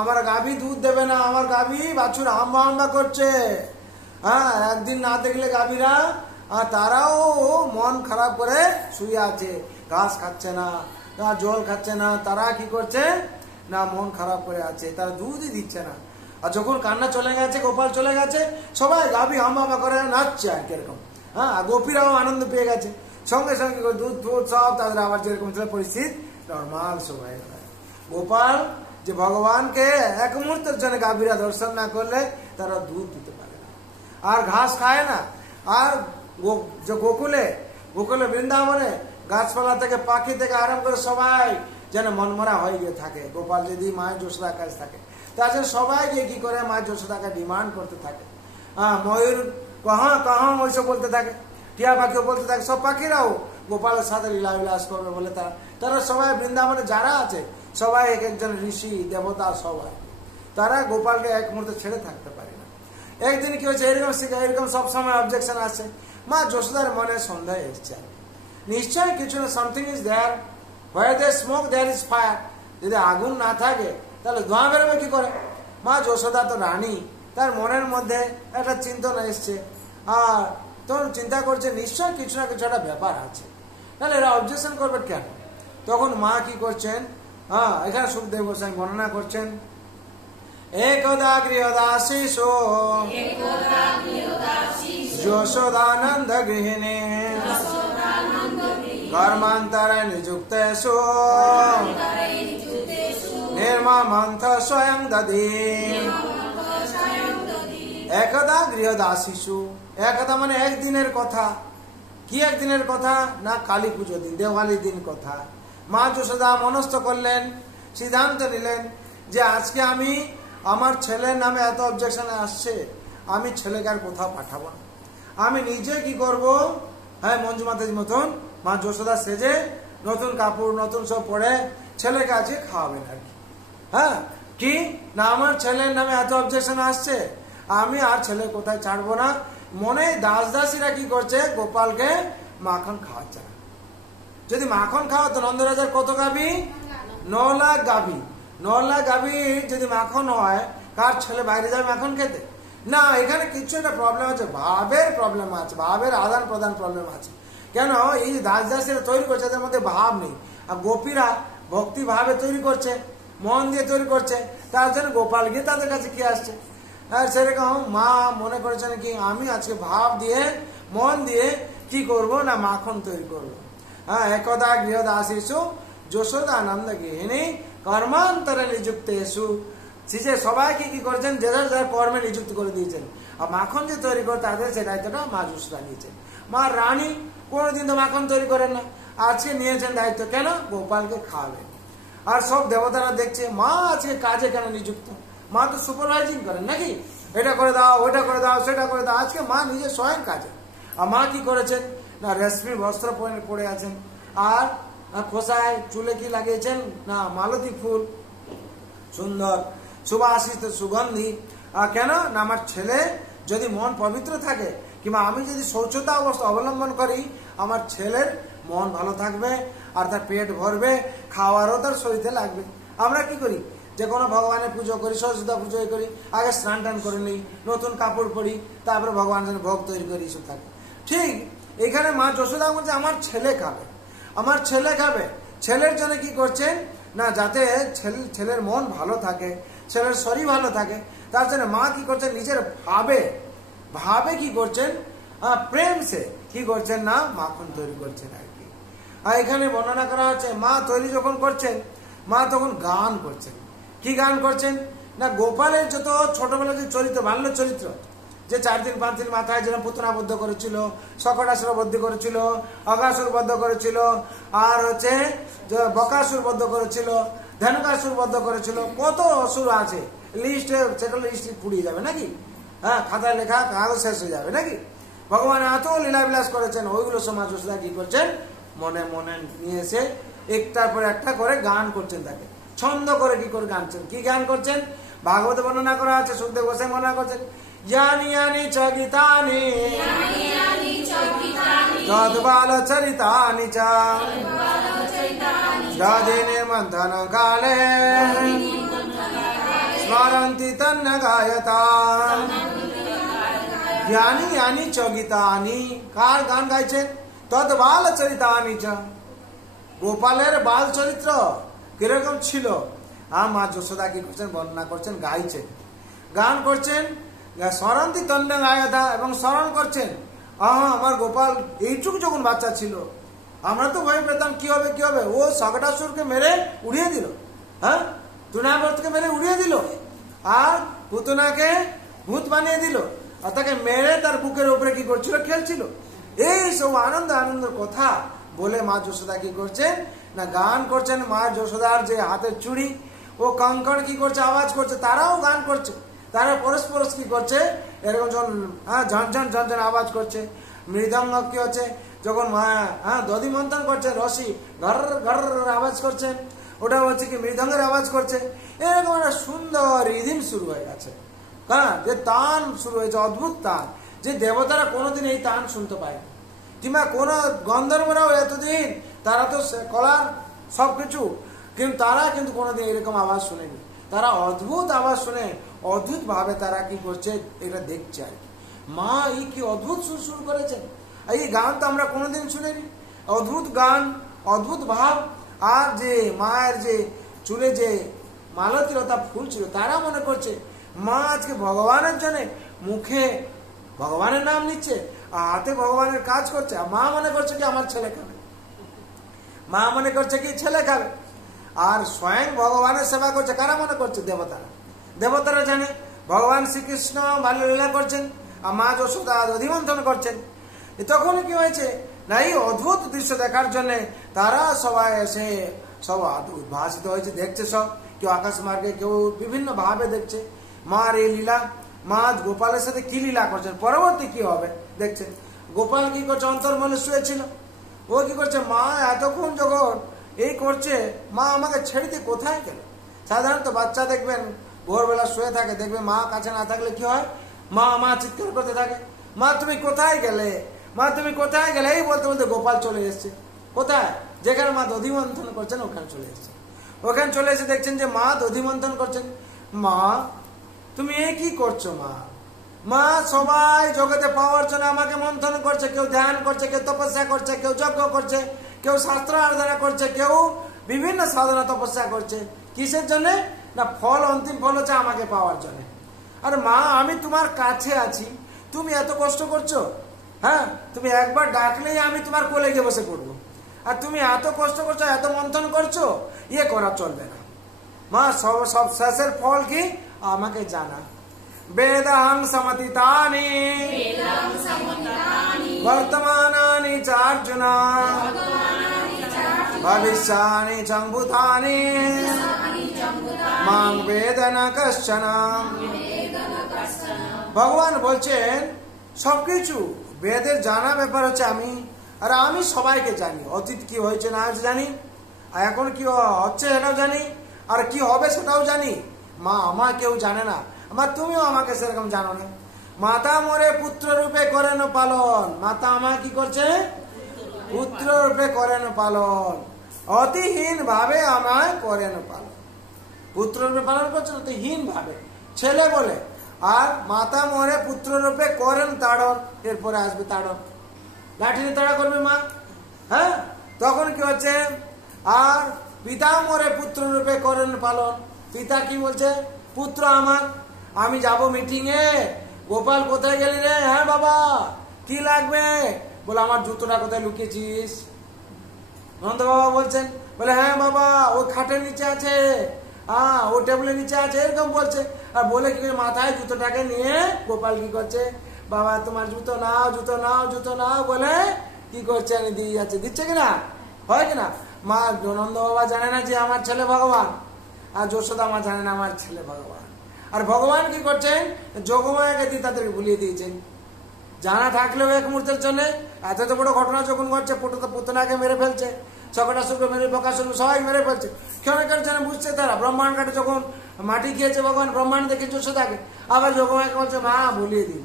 আমার গাভী দুধ দেবে না, আমার গাভী বাছুর হাম্বা হাম্বা করছে। হ্যাঁ, একদিন না দেখলে গাভীরা তারাও মন খারাপ করে শুয়ে আছে, ঘাস খাচ্ছে না, জল খাচ্ছে না, তারা কি করছে না মন খারাপ করে আছে, তারা দুধই দিচ্ছে না। আর যখন কান্না চলে গেছে, গোপাল চলে গেছে, সবাই গাভী হাম্বা করে নাচছে আর কিরকম। হ্যাঁ, গোপীরাও আনন্দ পেয়ে গেছে, সঙ্গে সঙ্গে দুধ দুধ সব তাদের আবার যেরকম ছিল পরিস্থিতি নর্মাল সব হয়ে গেল। গোপাল যে ভগবানকে এক মুহূর্তের জন্য গাভীরা দর্শন না করলে তারা দুধ দিতে পারে না, আর ঘাস খায় না। আর গোকুলে বৃন্দাবনে গাছপালা থেকে পাখি থেকে আরম্ভ করে সবাই যেন মনমরা হয়ে গিয়ে থাকে, গোপাল যদি মায়ের যশোদার কাছে থাকে, তাছাড়া সবাই গিয়ে কি করে মায়ের যশোদাকে ডিমান্ড করতে থাকে। হ্যাঁ, ময়ূর কাহা কাহা ওইসব বলতে থাকে, টিয়া পাখিও বলতে থাকে, সব পাখিরাও গোপালের সাথে লীলা বিলাস করবে বলে তারা সবাই বৃন্দাবনে যারা আছে সবাই এক একজন ঋষি দেবতা সবাই, তারা গোপালকে এক মুহূর্তে ছেড়ে থাকতে পারে না। একদিন কি হয়েছে, এরকম সবসময় অবজেকশন আসছে, মা যশোদার মনে সন্দেহ এসছে, নিশ্চয় কিছু না, something is there, where there smoke there is fire. যদি আগুন না থাকে তাহলে ধোঁয়া বেরোবে কি করে। মা যশোদা তো রানী, তার মনের মধ্যে একটা চিন্তনা এসছে, আর তখন চিন্তা করছে নিশ্চয় কিছু না কিছু একটা ব্যাপার আছে, তাহলে এরা অবজেকশন করবে কেন। তখন মা কি করছেন, হ্যাঁ এখানে সুখদেব গোস্বামী বর্ণনা করছেন, একদা গৃহদাসীষু যশোদানন্দ গৃহিণী কর্মান্তরে নিযুক্তেষু নির্মমন্থ স্বয়ং দধি। একদা গৃহদাসীষু, একদা মানে একদিনের কথা। কি একদিনের কথা না, কালী পুজো দিন, দেওয়ালির দিন কথা। মা যশোদা মনস্থ করলেন, সিদ্ধান্ত নিলেন যে আজকে আমি আমার ছেলের নামে এত অবজেকশন আসছে, আমি ছেলেকে আর কোথাও পাঠাবো না, আমি নিজে কি করব। হ্যাঁ, মঞ্জু মাতাজির মতন মা যশোদা সেজে নতুন কাপড় নতুন সব পরে ছেলেকে আজকে খাওয়াবেন আর কি। হ্যাঁ, কি না আমার ছেলের নামে এত অবজেকশন আসছে, আমি আর ছেলে কোথায় ছাড়বো না। মনে দাস দাসীরা কি করছে, গোপালকে মাখন খাওয়াচ্ছে না। যদি মাখন খাওয়াতো নন্দরাজার কত গাভী, 9 লাখ গাভী, 9 লাখ গাভী যদি মাখন হয়, কার ছেলে বাইরে যাবে মাখন খেতে। না, এখানে কিছু একটা প্রবলেম আছে, ভাবের প্রবলেম আছে, ভাবের আদান প্রদান প্রবলেম আছে। কেন এই দাস দাসীরা তৈরি করছে, এদের মধ্যে ভাব নেই। আর গোপীরা ভক্তি ভাবে তৈরি করছে, মন দিয়ে তৈরি করছে, তার জন্য গোপাল গিয়ে তাদের কাছে কি আসছে। আর সেরকম মা মনে করেছেন কি আমি আজকে ভাব দিয়ে মন দিয়ে কি করব না মাখন তৈরি করব। হ্যাঁ, একদা গৃহদাসীষু যশোদানন্দ গৃহিণী কর্মান্তরে নিযুক্ত এসু। সে সবাইকে কি করেছেন, যারা যারা কর্মে নিযুক্ত করে দিয়েছেন। আর মাখন যে তৈরি করে তাদের সেই দায়িত্বটা মা যশোদা নিয়েছেন। মা রানী কোনোদিন তো মাখন তৈরি করেন না, আজকে নিয়েছেন দায়িত্ব, কেন গোপালকে খাওয়াবেন। আর সব দেবতারা দেখছে মা আজকে কাজে কেন নিযুক্ত, মা তো সুপারভাইজিং করেন নাকি, এটা করে দাও ওটা করে দাও সেটা করে দাও, আজকে মা নিজে স্বয়ং কাজে। আর মা কি করেছেন না রেশমি বস্ত্র পরে আছেন, আর খোসায় চুলে কি লাগিয়েছেন না মালতী ফুল, সুন্দর সুবাসিত সুগন্ধি। কেন না আমার ছেলে যদি মন পবিত্র থাকে কিংবা আমি যদি শৌচতা অবস্থা অবলম্বন করি, আমার ছেলের মন ভালো থাকবে আর তার পেট ভরবে, খাওয়ারও তার শরীরে লাগবে। আমরা কি করি, যে কোনো ভগবানের পুজো করি, সরস্বতী পুজো করি, আগে স্নান টান করে নিই, নতুন কাপড় পরি, তারপরে ভগবানের জন্য ভোগ তৈরি করি, এসব থাকে। ঠিক এখানে মা যশোদা বলছে আমার ছেলে খাবে, আমার ছেলে খাবে। ছেলের জন্য কি করছেন না যাতে ছেলের মন ভালো থাকে, ছেলের শরীর ভালো থাকে, তার জন্য মা কি করছেন নিজের ভাবে কি করছেন প্রেম সে কি করছেন না মাখন তৈরি করছেন আর কি। আর এখানে বর্ণনা করা হচ্ছে মা তৈরি যখন করছেন, মা তখন গান করছেন। কি গান করছেন না গোপালের যত ছোটবেলার যে চরিত্র, বাল্য চরিত্র, যে 4 দিন 5 দিন মাথায় যেরকম পুতনাবদ্ধ করেছিল, সকটাসুর বদ্ধ করেছিল, অগাসুর বদ্ধ করেছিল, আর হচ্ছে বকাসুর বদ্ধ করেছিল, ধনুকাসুর বদ্ধ করেছিল, কত অসুর আছে লিস্টে, সেগুলো লিস্ট পুড়িয়ে যাবে নাকি, হ্যাঁ খাতায় লেখা কাগজ শেষ হয়ে যাবে নাকি। ভগবান এত লীলাবিলাস করেছেন, ওইগুলো সমাজ যশোদা কি করছেন মনে মনে নিয়ে এসে একটার পর একটা করে গান করছেন, তাকে ছন্দ করে কি করে গানছেন। কি গান করছেন ভাগবত বর্ণনা করা আছে, সুখদেব গোসাই বর্ণনা করছেন, यानि यानि च गीतानि तद्बालचरितानि च दधिने मन्थन काले स्मरन्ति तन्न गायता। यानि यानि च गीतानि কার গান গাইছেন তদ্বালচরিতানি চ, গোপালের বাল চরিত্র কিরকম ছিল মা যশোদা কি করছেন বর্ণনা করছেন, গাইছেন, গান করছেন, স্মরন্তি তন্ন গায়তা, এবং স্মরণ করছেন আমার গোপাল এইটুকু যখন বাচ্চা ছিল আমরা তো ভয় পেতাম কি হবে কি হবে, ও সকটাসুরকে মেরে উড়িয়ে দিল, হ্যাঁ তুনাবর্তকে মেরে উড়িয়ে দিল, আর পুতনাকে ভূত বানিয়ে দিল, আর তাকে মেরে তার বুকের উপরে কি করছিল খেলছিল। এই সব আনন্দ আনন্দের কথা বলে মা যশোদা কি করছেন না গান করছেন। মা যশোদার যে হাতের চুড়ি ও কঙ্কণ কি করছে আওয়াজ করছে, তারাও গান করছে, তারা পরস্পর কি করছে এরকম যখন ঝনঝন ঝনঝন আওয়াজ করছে। মৃদঙ্গ কি হচ্ছে যখন দধি মন্থন করছে, রসি ঘর ঘর আওয়াজ করছে, ওটা হচ্ছে কি মৃদঙ্গের আওয়াজ করছে। এরকম একটা সুন্দর রিদিম শুরু হয়ে গেছে, হ্যাঁ যে তান শুরু হয়েছে, অদ্ভুত তান, যে দেবতারা কোনোদিন এই তান শুনতে পায়, কিংবা কোন গন্ধর্বরাও এতদিন তারা তো কলার সবকিছু, কিন্তু তারা কিন্তু কোনোদিন এরকম আওয়াজ শুনেনি। তারা অদ্ভুত আওয়াজ শুনে অদ্ভুত ভাবে তারা কি করছে এটা দেখছে আর কি। মা এই কি অদ্ভুত সুর শুরু করেছেন, এই গান তো আমরা কোনোদিন শুনিনি, অদ্ভুত গান, অদ্ভুত ভাব। আর যে মায়ের যে চুলে যে মালতীলতা ফুল ছিল, তারা মনে করছে মা আজকে ভগবানের জন্য মুখে ভগবানের নাম নিচ্ছে, হাতে ভগবানের কাজ করছে, আর মা মনে করছে কি আমার ছেলে খাবে, মা মনে করছে কি ছেলে খাবে, আর স্বয়ং ভগবানের সেবা করছে। কারা মনে করছে দেবতারা, দেবতারা জানে ভগবান শ্রীকৃষ্ণ বাল্যলীলা করছেন, আর মা যশোদা দধিমন্থন করছেন। তখন কি হয়েছে না এই অদ্ভুত দৃশ্য দেখার জন্য তারা সবাই এসে সব উদ্ভাসিত হয়েছে, দেখছে সব, কেউ আকাশ মার্গে, কেউ বিভিন্ন ভাবে দেখছে মার এই লীলা। মা গোপালের সাথে কি লীলা করছেন, পরবর্তী কি হবে দেখছেন। গোপাল কি করছে অন্তর্মনে শুয়েছিল, ও কি করছে মা এতক্ষণ যখন এই করছে, মা আমাকে ছেড়ে দিয়ে কোথায় গেল। সাধারণত বাচ্চা দেখবেন ভোরবেলা শুয়ে থাকে, দেখবে মা কাছে না থাকলে কি হয়, মা মা চিৎকার করতে থাকে, মা তুমি কোথায় গেলে, মা তুমি কোথায় গেলে, এই বলতে বলতে গোপাল চলে এসছে কোথায়, যেখানে মা দধিমন্থন করছেন ওখানে চলে এসছে। ওখানে চলে এসে দেখছেন যে মা দধিমন্থন করছেন। মা তুমি এ কি করছো মা, মা সবাই জগতে পাওয়ার জন্য আমাকে মন্থন করছে, কেউ ধ্যান করছে, কেউ তপস্যা করছে, কেউ যজ্ঞ করছে, কেউ শাস্ত্র আরাধনা করছে, কেউ বিভিন্ন সাধনা তপস্যা করছে। কিসের জন্য? না ফল, অন্তিম ফল হচ্ছে আমাকে পাওয়ার জন্য। আরে মা, আমি তোমার কাছে আছি, তুমি এত কষ্ট করছো। হ্যাঁ, তুমি একবার ডাকলেই আমি তোমার কোলে গিয়ে বসে পড়বো, আর তুমি এত কষ্ট করছো, এত মন্থন করছো, ইয়ে করা চলবে না। মা সব শেষের ফল কি আমাকে জানা। বেদাহং সমতিতানি বর্তমানানি চার্জুন ভবিষ্যানি চম্ভূতানি মাং বেদ ন কশ্চন। ভগবান বলছেন সবকিছু বেদের জানা ব্যাপার হচ্ছে আমি, আর আমি সবাইকে জানি। অতীত কি হয়েছে না জানি, আর এখন কি হচ্ছে সেটাও জানি, আর কি হবে সেটাও জানি। মা আমার কেউ জানে না, আমার তুমিও আমাকে সেরকম জানো না। মাতা মোরে পুত্র রূপে করেন পালন। মাতা আমার কি করছে? পুত্র রূপে করেন পালন, অতিহীন ভাবে আমায় করেন পালন। পুত্র রূপে পালন করছে অতিহীন ভাবে, ছেলে বলে। আর মাতা মোরে পুত্র রূপে করেন তাড়ন, এরপরে আসবে তাড়ন, লাঠি তাড়া করবে মা। হ্যাঁ, তখন কি হচ্ছে? আর পিতা মোরে পুত্র রূপে করেন পালন। পিতা কি বলছে? পুত্র আমার, আমি যাব মিটিং এ, গোপাল কোথায় গেলি রে? হ্যাঁ বাবা, কি লাগবে? বলে আমার জুতোটা কোথায় লুকিয়েছিস? নন্দ বাবা বলছেন, বলে হ্যাঁ বাবা, ওই খাটের নিচে আছে, হ্যাঁ ও টেবিলের নিচে আছে, এরকম বলছে। আর বলে কি মাথায় জুতোটাকে নিয়ে গোপাল কি করছে? বাবা তোমার জুতো নাও, জুতো নাও, জুতো নাও বলে কি করছে? দিয়ে যাচ্ছে, দিচ্ছে কিনা? হয় কিনা? মা নন্দ বাবা জানে না যে আমার ছেলে ভগবান, আর যশোদা মা জানে না আমার ছেলে ভগবান। আর ভগবান কি করছেন? যোগমায়াকে দিয়ে তাদেরকে ভুলিয়ে দিয়েছেন। জানা থাকলেও এক মুহূর্তের জন্য এত বড় ঘটনা যখন ঘটছে, পুতনাকে মেরে ফেলছে, সকটাসুরকে মেরে, বকাসুরকে সবাই মেরে ফেলছে, ক্ষণিকের জন্য বুঝছে তারা। ব্রহ্মাণ্ড কাটে যখন মাটি খেয়েছে ভগবান, ব্রহ্মাণ্ড দেখে যশোদাকে, আবার যোগমায়াকে বলছে মা ভুলিয়ে দিন।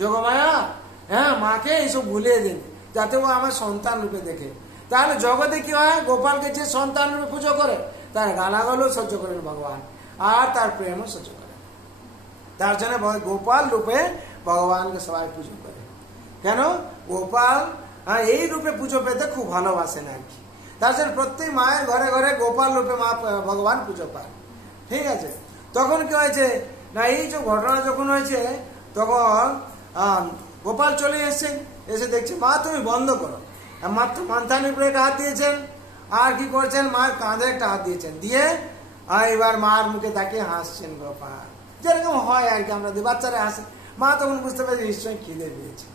যোগমায়া, হ্যাঁ মাকে এইসব ভুলিয়ে দিন, যাতে ও আমার সন্তান রূপে দেখে। তাহলে জগতে কি হয়? গোপালকে যে সন্তান রূপে পুজো করে, তার গালাগালও সহ্য করেন ভগবান, আর তার প্রেমও সহ্য করেন। তার জন্য গোপাল রূপে ভগবানকে সবাই পুজো করে। কেন? গোপাল এই রূপে পুজো পেতে খুব ভালোবাসেন আর কি। তার জন্য প্রত্যেক মায়ের ঘরে ঘরে গোপাল রূপে মা ভগবান পুজো পান। ঠিক আছে? তখন কি হয়েছে না, এই যে ঘটনা যখন হয়েছে, তখন গোপাল চলে এসেছেন, এসে দেখছে মা তুমি বন্ধ করো। মাত্র মাথার উপরে একটা হাত দিয়েছেন, আর কি করছেন? মার কাঁধে একটা হাত দিয়েছেন, দিয়ে এবার মার মুখে তাকিয়ে হাসছেন গোপাল, যেরকম হয় আর কি, আমরা বাচ্চারা হাসে। মা তখন বুঝতে পারছে নিশ্চয়ই খিদে পেয়েছে।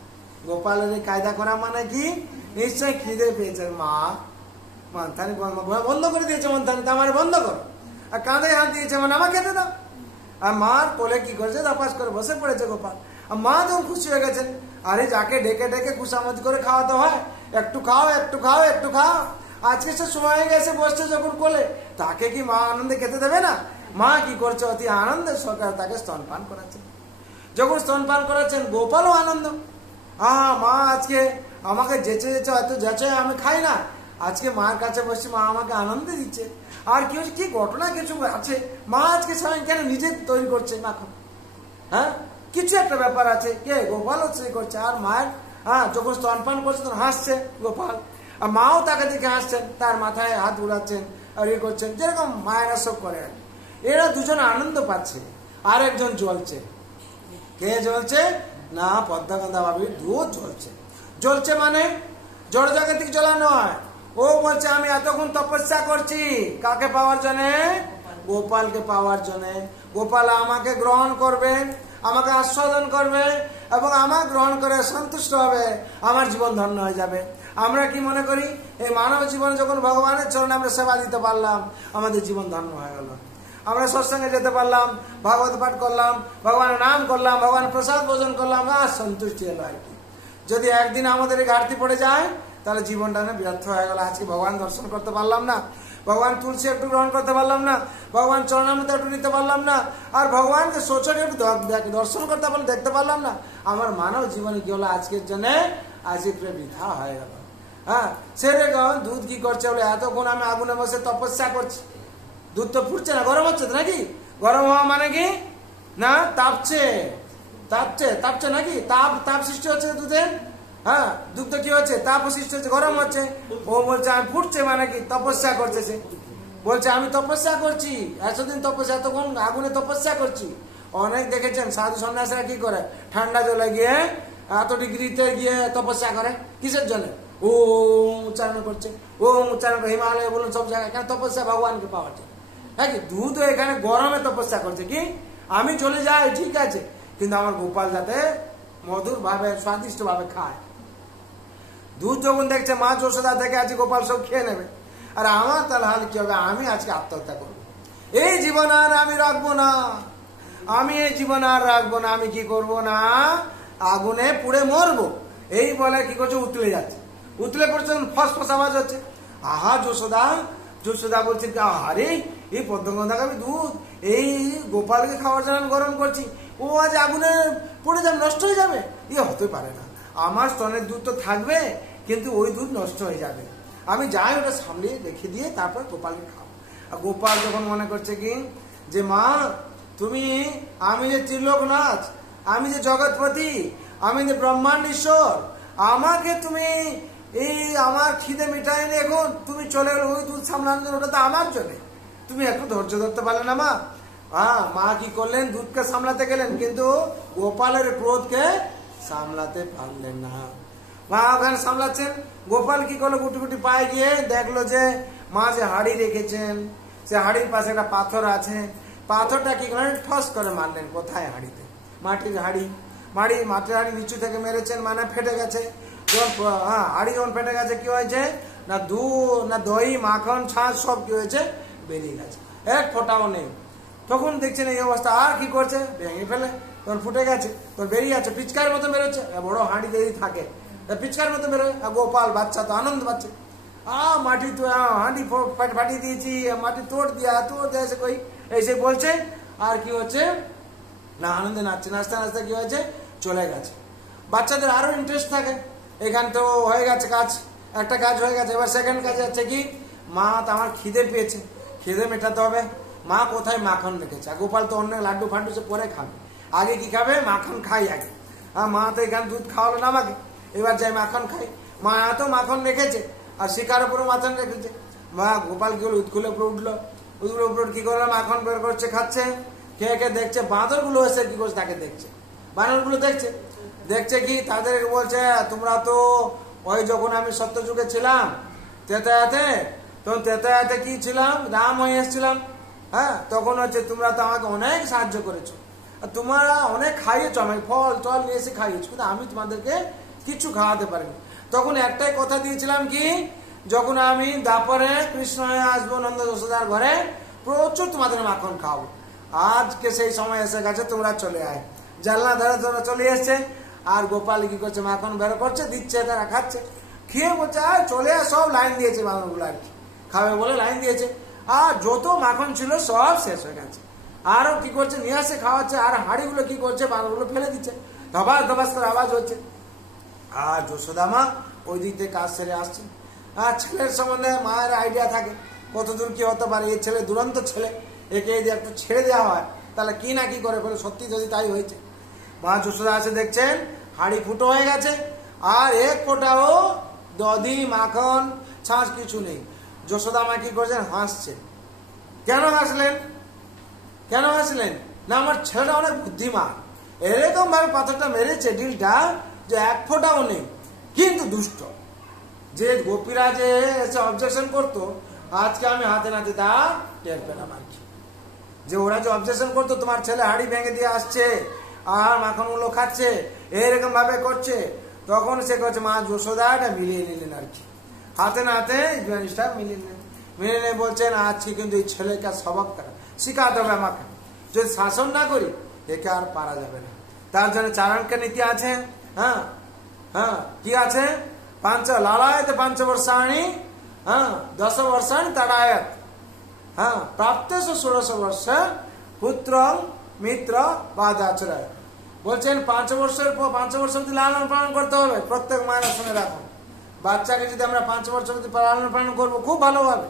গোপালের এই কায়দা করা মানে কি? নিশ্চয়ই খিদে পেয়েছে। মা মানথানি বন্ধ করে দিয়েছে, মানথানি আমার বন্ধ করো, আর কাঁধে হাত দিয়েছে মানে আমার খেতে দাও। আর মার কোলে কি করেছে? তাপাস করে বসে পড়েছে গোপাল। আর মা তখন খুশি হয়ে গেছেন, আরে যাকে ডেকে ডেকে খুশামতি করে খাওয়াতে হয়, একটু খাও, একটু খাও, একটু খাও, আজকে সে সময় হয়ে গেছে বসছে যখন কোলে, তাকে কি মা আনন্দে খেতে দেবে না? মা কি করছে? অতি আনন্দের সরকার তাকে স্তনপান করাচ্ছেন। যখন স্তনপান করাচ্ছেন, গোপালও আনন্দ। মা আজকে আমাকে যেচে যেচে, হয়তো যেচে আমি খাই না, আজকে মার কাছে বসছি, মা আমাকে আনন্দ দিচ্ছে। আর কি হচ্ছে? কি ঘটনা কিছু আছে, মা আজকে সবাই কেন নিজে তৈরি করছে মাখন, হ্যাঁ কিছু একটা ব্যাপার আছে, কে? গোপাল হচ্ছে করছে। আর মায়ের যখন স্তনপান করছে তখন হাসছে গোপাল, আর মাও তাকে দেখে হাসছেন, তার মাথায় হাত উড়াচ্ছেন আর ইয়ে করছেন, যেরকম মায়েরা সব করে। এরা দুজন আনন্দ পাচ্ছে, আর একজন জ্বলছে। কে জ্বলছে? না পদ্মাগন্ধা ভাবি দুধ জ্বলছে। জ্বলছে মানে জড় জাগতিক জ্বলা নয়। ও বলছে আমি এতক্ষণ তপস্যা করছি, কাকে পাওয়ার জন্যে? গোপালকে পাওয়ার জন্যে। গোপাল আমাকে গ্রহণ করবে, আমাকে আস্বাদন করবে, এবং আমার গ্রহণ করে সন্তুষ্ট হবে, আমার জীবন ধন্য হয়ে যাবে। আমরা কি মনে করি? এই মানব জীবনে যখন ভগবানের চরণে আমরা সেবা দিতে পারলাম, আমাদের জীবন ধন্য হয়ে গেল। আমরা সৎসঙ্গে যেতে পারলাম, ভাগবত পাঠ করলাম, ভগবানের নাম করলাম, ভগবানের প্রসাদ ভোজন করলাম, আর সন্তুষ্টি এলো আর কি। যদি একদিন আমাদের ঘাটতি পড়ে যায়, তাহলে জীবনটা ব্যর্থ হয়ে গেল। আজকে ভগবান দর্শন করতে পারলাম না, ভগবান তুলসী একটু গ্রহণ করতে পারলাম না, ভগবান চরণামৃত একটু নিতে পারলাম না, আর ভগবানকে সোচকে একটু দর্শন করতে পারলাম, দেখতে পারলাম না, আমার মানব জীবনে কি হলো? আজকের জন্য আজকে বৃথা হয়ে গেল। হ্যাঁ, সেরকম দুধ কি করছে? বলে এতক্ষণ আমি আগুনে বসে তপস্যা করছি, দুধ তো ফুটছে না, গরম হচ্ছে তো নাকি? গরম হওয়া মানে কি? না তাপছে, তাপছে তাপছে নাকি, তাপ তাপ সৃষ্টি হচ্ছে দুধে। হ্যাঁ, দুধ কি হচ্ছে, তাপ সৃষ্টি হচ্ছে, গরম হচ্ছে। ও বলছে আমি ফুটছে, মানে কি তপস্যা করছে। সে বলছে আমি তপস্যা করছি, এতদিন তপস্যা, এতক্ষণ আগুনে তপস্যা করছি। অনেক দেখেছেন সাধু সন্ন্যাসীরা কি করে, ঠান্ডা জলে গিয়ে এত ডিগ্রিতে গিয়ে তপস্যা করে, কিসের জন্য? ওম উচ্চারণ করছে, ওম উচ্চারণ করে হিমালয় বলুন সব জায়গায়, কেন? তপস্যা ভগবানকে পাওয়ার জন্য। হ্যাঁ, কি দুধ এখানে গরমে তপস্যা করছে। কি আমি চলে যাই ঠিক আছে, কিন্তু আমার গোপাল যাতে মধুর ভাবে স্বাদিষ্ট ভাবে খায়। দুধ যখন দেখছে মা যশোদা থেকে আছে গোপাল সব খেয়ে নেবে, আর আমার তাহলে হাল কি হবে? আমি আজকে আত্মহত্যা করবো, এই জীবন আর আমি রাখবো না, আমি এই জীবন আর রাখবো না। আমি কি করব না, আগুনে পুড়ে মরবো। এই বলে কি করছে, উতলে যাচ্ছে। উতলে পড়ছে, ফসফস আওয়াজ হচ্ছে। আহা যশোদা, যশোদা বলছে আরে এই পদ্মগন্ধাকামী দুধ, এই গোপালকে খাওয়ার জন্য আমি গরম করছি, ও আজ আগুনে পড়ে যাবে, নষ্ট হয়ে যাবে। হতে পারে না, আমার স্তনের দুধ তো থাকবে, কিন্তু ওই দুধ নষ্ট হয়ে যাবে। আমি যাই ওটা সামনে রেখে দিয়ে তারপর গোপালকে খাবো। আর গোপাল যখন মনে করছে কি যে মা তুমি, আমি যে ত্রিলোকনাথ, আমি যে জগৎপতি, আমি যে ব্রহ্মাণ্ড ঈশ্বর, আমাকে তুমি এই আমার খিদে মিটাইনি, এখন তুমি চলে গেলে ওই দুধ সামলানোর, ওটা তো আমার জন্য। তুমি একটু ধৈর্য ধরতে পারলে না মা? মা কি করলেন, দুধকে সামলাতে গেলেন, কিন্তু গোপালের ক্রোধকে সামলাতে পারলেন না। মা ওখানে সামলাচ্ছেন, গোপাল কি করলো, গুটি গুটি পায়ে গিয়ে দেখলো যে মা যে হাড়ি রেখেছেন, সে হাড়ির পাশে একটা পাথর আছে। পাথরটা কি করলেন, ঠস করে মারলেন। কোথায়? হাড়িতে। মাটির হাড়ি, মাটির হাড়ি নিচু থেকে মেরেছেন, মানে ফেটে গেছে। হাড়ি যখন ফেটে গেছে, কি হয়েছে না, দুধ না দই মাখন ছাঁচ সব কি হয়েছে, বেরিয়ে গেছে, এক ফোঁটাও নেই। তখন দেখছেন এই অবস্থা, আর কি করছে, ভেঙে ফেলে, তখন ফুটে গেছে, তখন বেরিয়ে যাচ্ছে, পিচকার মতো বেরোচ্ছে। বড় হাঁড়ি যদি থাকে পিচকার মতো বেরোয়। গোপাল বাচ্চা তো আনন্দ পাচ্ছে, মাটি তো হাঁড়ি ফাটিয়ে দিয়েছি, মাটি তোড় দিয়া এসে কই এসে বলছে। আর কি হচ্ছে না, আনন্দে নাচছে, নাচতে নাচতে কি হয়েছে, চলে গেছে। বাচ্চাদের আরো ইন্টারেস্ট থাকে, এখান তো হয়ে গেছে কাজ, একটা কাজ হয়ে গেছে। এবার সেকেন্ড কাজ হচ্ছে কি, মা তো আমার খিদে পেয়েছে, খিদে মেটাতে হবে। মা কোথায় মাখন রেখেছে? গোপাল তো অন্য লাড্ডু ফাড্ডু সে পরে খাবে, আগে কি খাবে, মাখন খাই আগে। মা তো এখানে দুধ খাওয়ালো না আমাকে, এবার যাই মাখন খাই। মা এত মাখন রেখেছে, আর শিকার উপরে মাখন রেখেছে। মা গোপাল কি হলো, উৎকুলে উপরে উঠলো, উপরে কি করলো, মাখন বের করছে, খাচ্ছে। খেয়ে খেয়ে দেখছে বাঁদর গুলো এসে কি করছে, তাকে দেখছে। বানর গুলো দেখছে কি, তাদেরকে বলছে তোমরা তো ওই যখন আমি সত্যযুগে ছিলাম তেতায়াতে, তখন তেতায়াতে কি ছিলাম, রাম হয়ে এসেছিলাম। হ্যাঁ, তখন হচ্ছে তোমরা তো আমাকে অনেক সাহায্য করেছো, তোমরা অনেক খাইয়েছো, আমাকে ফল টল নিয়ে এসে খাইয়েছো, কিন্তু আমি তোমাদেরকে কিছু খাওয়াতে পারিনি। তখন একটাই কথা দিয়েছিলাম কি, যখন আমি দাপরে কৃষ্ণ হয়ে আসবো নন্দ যশোদার ঘরে, প্রচুর তোমাদের মাখন খাওয়াবো। আজকে সেই সময় এসে গেছে, তোমরা চলে আয়। জানলা ধরে তোমরা চলে এসছে, আর গোপাল কি করছে, মাখন বের করছে, দিচ্ছে, তারা খাচ্ছে। খেয়ে বলছে আর চলে আয়, সব লাইন দিয়েছে মাখনগুলো, আর কি খাবে বলে লাইন দিয়েছে। আর যত মাখন ছিল সব শেষ হয়ে গেছে। আরো কি করছে, নিয়ে আসে খাওয়াচ্ছে, আর হাঁড়িগুলো কি করছে, বানরগুলো ফেলে দিচ্ছে, ধবাস ধবাস করে আওয়াজ হচ্ছে। আর যশোদা মা ওই দিক থেকে কাজ সেরে আসছে। আর ছেলের সম্বন্ধে মায়ের আইডিয়া থাকে কতদূর কি হতে পারে, এই ছেলে দুরন্ত ছেলে, একে যদি একটু ছেড়ে দেওয়া হয় তাহলে কি না কি করে ফেলে। সত্যি যদি তাই হয়েছে। মা যশোদা আসে দেখছেন হাঁড়ি ফুটো হয়ে গেছে, আর এক ফোঁটাও দধি মাখন ছাঁচ কিছু নেই। যশোদা মা কি করছেন, হাসছেন। কেন হাসলেন? কেন হাসলেন না, আমার ছেলেটা অনেক বুদ্ধিমান, এরকম ভাবে পাথরটা মেরেছে ডিলটা যে এক ফোঁটাও নেই, কিন্তু দুষ্ট। যে গোপীরা যে এসে অবজেকশন করতো, আজকে আমি হাতে নাতে তা টের পেলাম আর কি। যে ওরা যে অবজেকশন করতো, তোমার ছেলে হাঁড়ি ভেঙে দিয়ে আসছে আর মাখন গুলো খাচ্ছে, এরকম ভাবে করছে, তখন সে করছে মা যশোদা এটা মিলিয়ে নিলেন আর কি, হাতে নাতে জিনিসটা মিলিয়ে নিলেন। মিলিয়ে নিয়ে বলছেন আজকে কিন্তু এই ছেলেকে স্বভাব খারাপ, শিখাতে হবে আমাকে, যদি শাসন না করি একে আর পারা যাবে না। তার জন্য চারণকে নীতি আছে। হ্যাঁ হ্যাঁ, কি আছে, লালায়ত পঞ্চবর্ষাণি 10 বর্ষাণি তাড়ায়ত। হ্যাঁ, প্রাপ্তেষু 16 বর্ষ পুত্র মিত্র বাদাচরায়। বলছেন 5 বছর অব্দি লালন পালন করতে হবে। প্রত্যেক মায়ের শুনে রাখুন, বাচ্চাকে যদি আমরা 5 বছর অব্দি লালন পালন করবো খুব ভালোভাবে,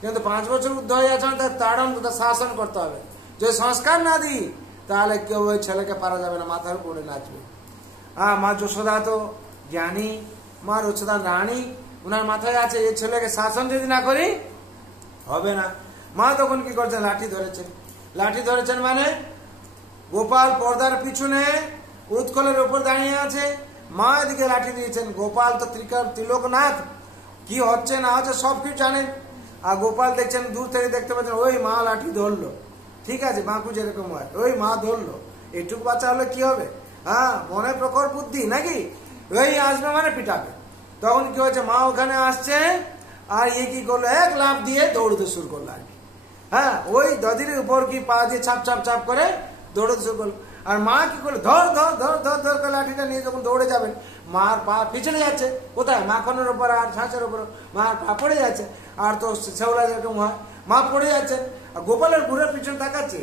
কিন্তু 5 বছর ঊর্ধ্ব হয়ে যাচ্ছে তার তাড়ন, তার শাসন করতে হবে। যদি সংস্কার না দিই তাহলে কেউ ওই ছেলেকে পারা যাবে না, মাথার উপরে নাচবে। মা যশোদা তো জ্ঞানী, মা যশোদা রানী, ওনার মাথায় আছে এই ছেলেকে শাসন যদি না করি হবে না। মা তখন কি করছেন, লাঠি ধরেছেন। লাঠি ধরেছেন মানে গোপাল পর্দার পিছনে উৎকলের উপর দাঁড়িয়ে আছে, মা এদিকে লাঠি দিয়েছেন। গোপাল তো ত্রিলোকনাথ, কি হচ্ছে না হচ্ছে সব কিছু জানেন। আর গোপাল দেখছেন, দূর থেকে দেখতে পাচ্ছেন ওই মা লাঠি ধরলো, ঠিক আছে, বাঁকু যেরকম হয়, ওই মা ধরলো, এইটুকু বাচ্চা হলে কি হবে, মনে প্রখর বুদ্ধি নাকি, ওই আসবে মানে পিটাবে। তখন কি হয়েছে, মা ওখানে আসছে, আর কি করলো, এক লাফ দিয়ে দৌড়তে শুরু করলো আর কি। ওই দদির উপর কি পা দিয়ে ছাপ ছাপ ছাপ করে দৌড়তে শুরু করলো। আর মা কি করলো, ধর ধর ধর ধর ধর করে লাঠিটা নিয়ে যখন দৌড়ে যাবেন, মার পা পিছনে যাচ্ছে কোথায়, মাখনের উপর আর ছাঁচের উপর, মার পা পড়ে যাচ্ছে। আর তো শেওলা যেরকম হয়, মা পড়ে যাচ্ছেন। আর গোপালের ঘুরে পিছনে তাকাচ্ছে,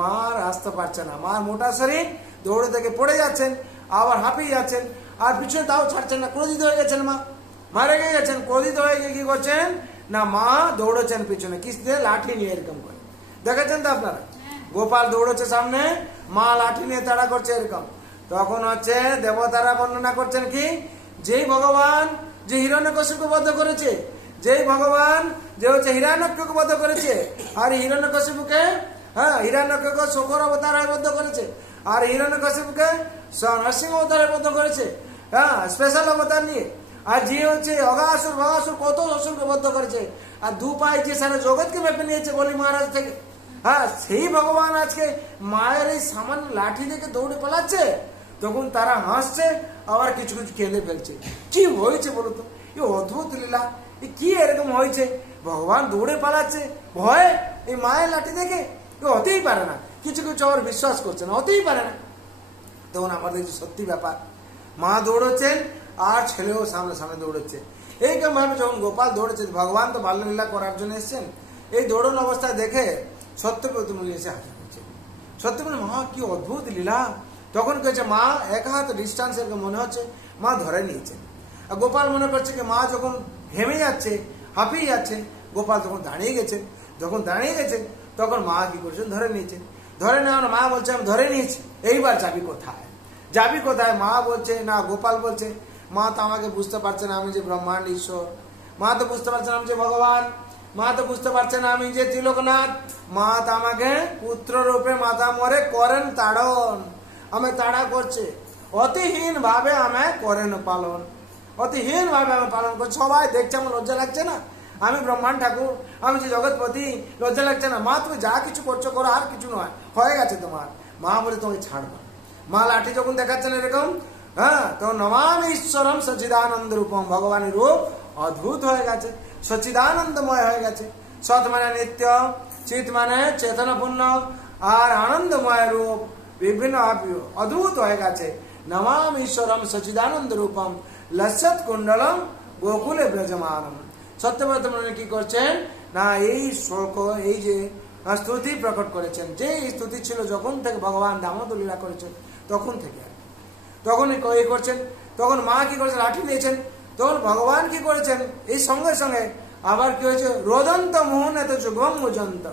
মার আসতে পারছে না, মার মোটা শরীর, দৌড়ে থেকে পড়ে যাচ্ছেন, আবার হাঁপিয়ে যাচ্ছেন, আর পিছনে তাও ছাড়ছেন না। ক্রোধিত হয়ে গেছেন, মা রেগে গেছেন। ক্রোধিত হয়ে গিয়ে কি করছেন না, মা দৌড়েছেন পিছনে, কিস দিয়ে, লাঠি নিয়ে, এরকম করে দেখেছেন তো আপনারা। গোপাল দৌড়েছে সামনে, মা লাঠি নিয়ে তাড়া করছে এরকম। তখন হচ্ছে দেবতারা বর্ণনা করছেন কি, যেই ভগবান যে হিরণ্যকশিপুকে বধ করেছে, যেই ভগবান যে হচ্ছে হিরণ্যকশিপুকে বধ করেছে, আর হিরণ্যকশিপুকে হিরণ্যকশিপুকে শোকর অবতার বদ্ধ করেছে, আর হিরণ্যকশিপুকে নরসিংহ অবতারে বদ্ধ করেছে, স্পেশাল অবতার নিয়ে। আর যে হচ্ছে অগাসুর ভগাসুর কত অসুরকে বদ্ধ করেছে, আর দু পায়ে যে সারা জগৎকে মেপে নিয়েছে বলি মহারাজ থেকে, সেই ভগবান আজকে মায়ের এই সামান্য লাঠি দেখে দৌড়ে পালাচ্ছে। তখন তারা হাসছে, আবার কিছু কিছু কেঁদে ফেলছে। কি হয়েছে বলো তো, এই অদ্ভুত লীলা, কি এরকম হয়েছে, ভগবান দৌড়ে পালাচ্ছে ভয় এই মায়ের লাঠি দেখে, হতেই পারে না। কিছু কিছু আবার বিশ্বাস করছে না, হতেই পারে না। তখন আমাদের সত্যি ব্যাপার, মা দৌড়চ্ছেন আর ছেলেও সামনে সামনে দৌড়চ্ছে। এইরকম ভাবে যখন গোপাল দৌড়েছে, ভগবান তো বাল্যলীলা করার জন্য এসছেন, এই দৌড়ন অবস্থায় দেখে সত্যব্রতমুনি এসে হাজির হচ্ছে। সত্যব্রত, মা কি অদ্ভুত লীলা। তখন কেছে, মা এক হাত ডিস্টান্স এরকম মনে হচ্ছে মা ধরে নিয়েছেন। আর গোপাল মনে করছে কি, মা যখন ঘেমে যাচ্ছে, হাঁপিয়ে যাচ্ছে, গোপাল তখন দাঁড়িয়ে গেছেন। যখন দাঁড়িয়ে গেছেন তখন মা কি করছেন, ধরে নিয়েছেন। ধরে নেওয়ার মা বলছে, আমি ধরে নিয়েছি, এইবার যাবি কোথায়, যাবি কোথায়। মা বলছে না, গোপাল বলছে, মা তো আমাকে বুঝতে পারছে না আমি যে ব্রহ্মাণ্ড ঈশ্বর, মা তো বুঝতে পারছে না আমি যে ভগবান, মা তো বুঝতে পারছে না আমি যে ত্রিলোকনাথ। মা তো আমাকে পুত্র রূপে মাথা মরে করেন তাড়ন, আমি তাড়া করছে, অতিহীন ভাবে আমায় করেন পালন, অতিহীন ভাবে আমি পালন করছি। সবাই দেখছে, আমার লজ্জা লাগছে না, আমি ব্রহ্মাণ্ড ঠাকুর, আমি যে জগৎপতি, লজ্জা লাগছে না। মা তুমি যা কিছু করছো করো, আর কিছু নয়, হয়ে গেছে তোমার। মা বলে তোমাকে ছাড়বা। মা লাঠি যখন দেখাচ্ছেন এরকম, তো নমামি ঈশ্বরম সচিদানন্দ রূপম, ভগবানের রূপ অদ্ভুত হয়ে গেছে, সচিদানন্দময় হয়ে গেছে। সৎ মানে নিত্য, চিত মানে চেতনপূর্ণ, আর আনন্দময় রূপ বিভিন্ন অদ্ভুত হয়ে গেছে। নমামি ঈশ্বরম সচিদানন্দ রূপম লসৎ কুণ্ডলম গোকুলে ব্রজমানম। সত্যব্রত মুনি কি করছেন না, এই শ্লোক, এই যে স্তুতি প্রকট করেছেন, যে স্তুতি ছিল যখন থেকে ভগবান দামোদর লীলা করেছেন তখন থেকে, তখন এই করছেন। তখন মা কি করেছেন, লাঠি নিয়েছেন। তখন ভগবান কি করেছেন, এই সঙ্গে সঙ্গে আবার কি হয়েছে, রোদন্ত মোহন এত যুগম মুজন্ত,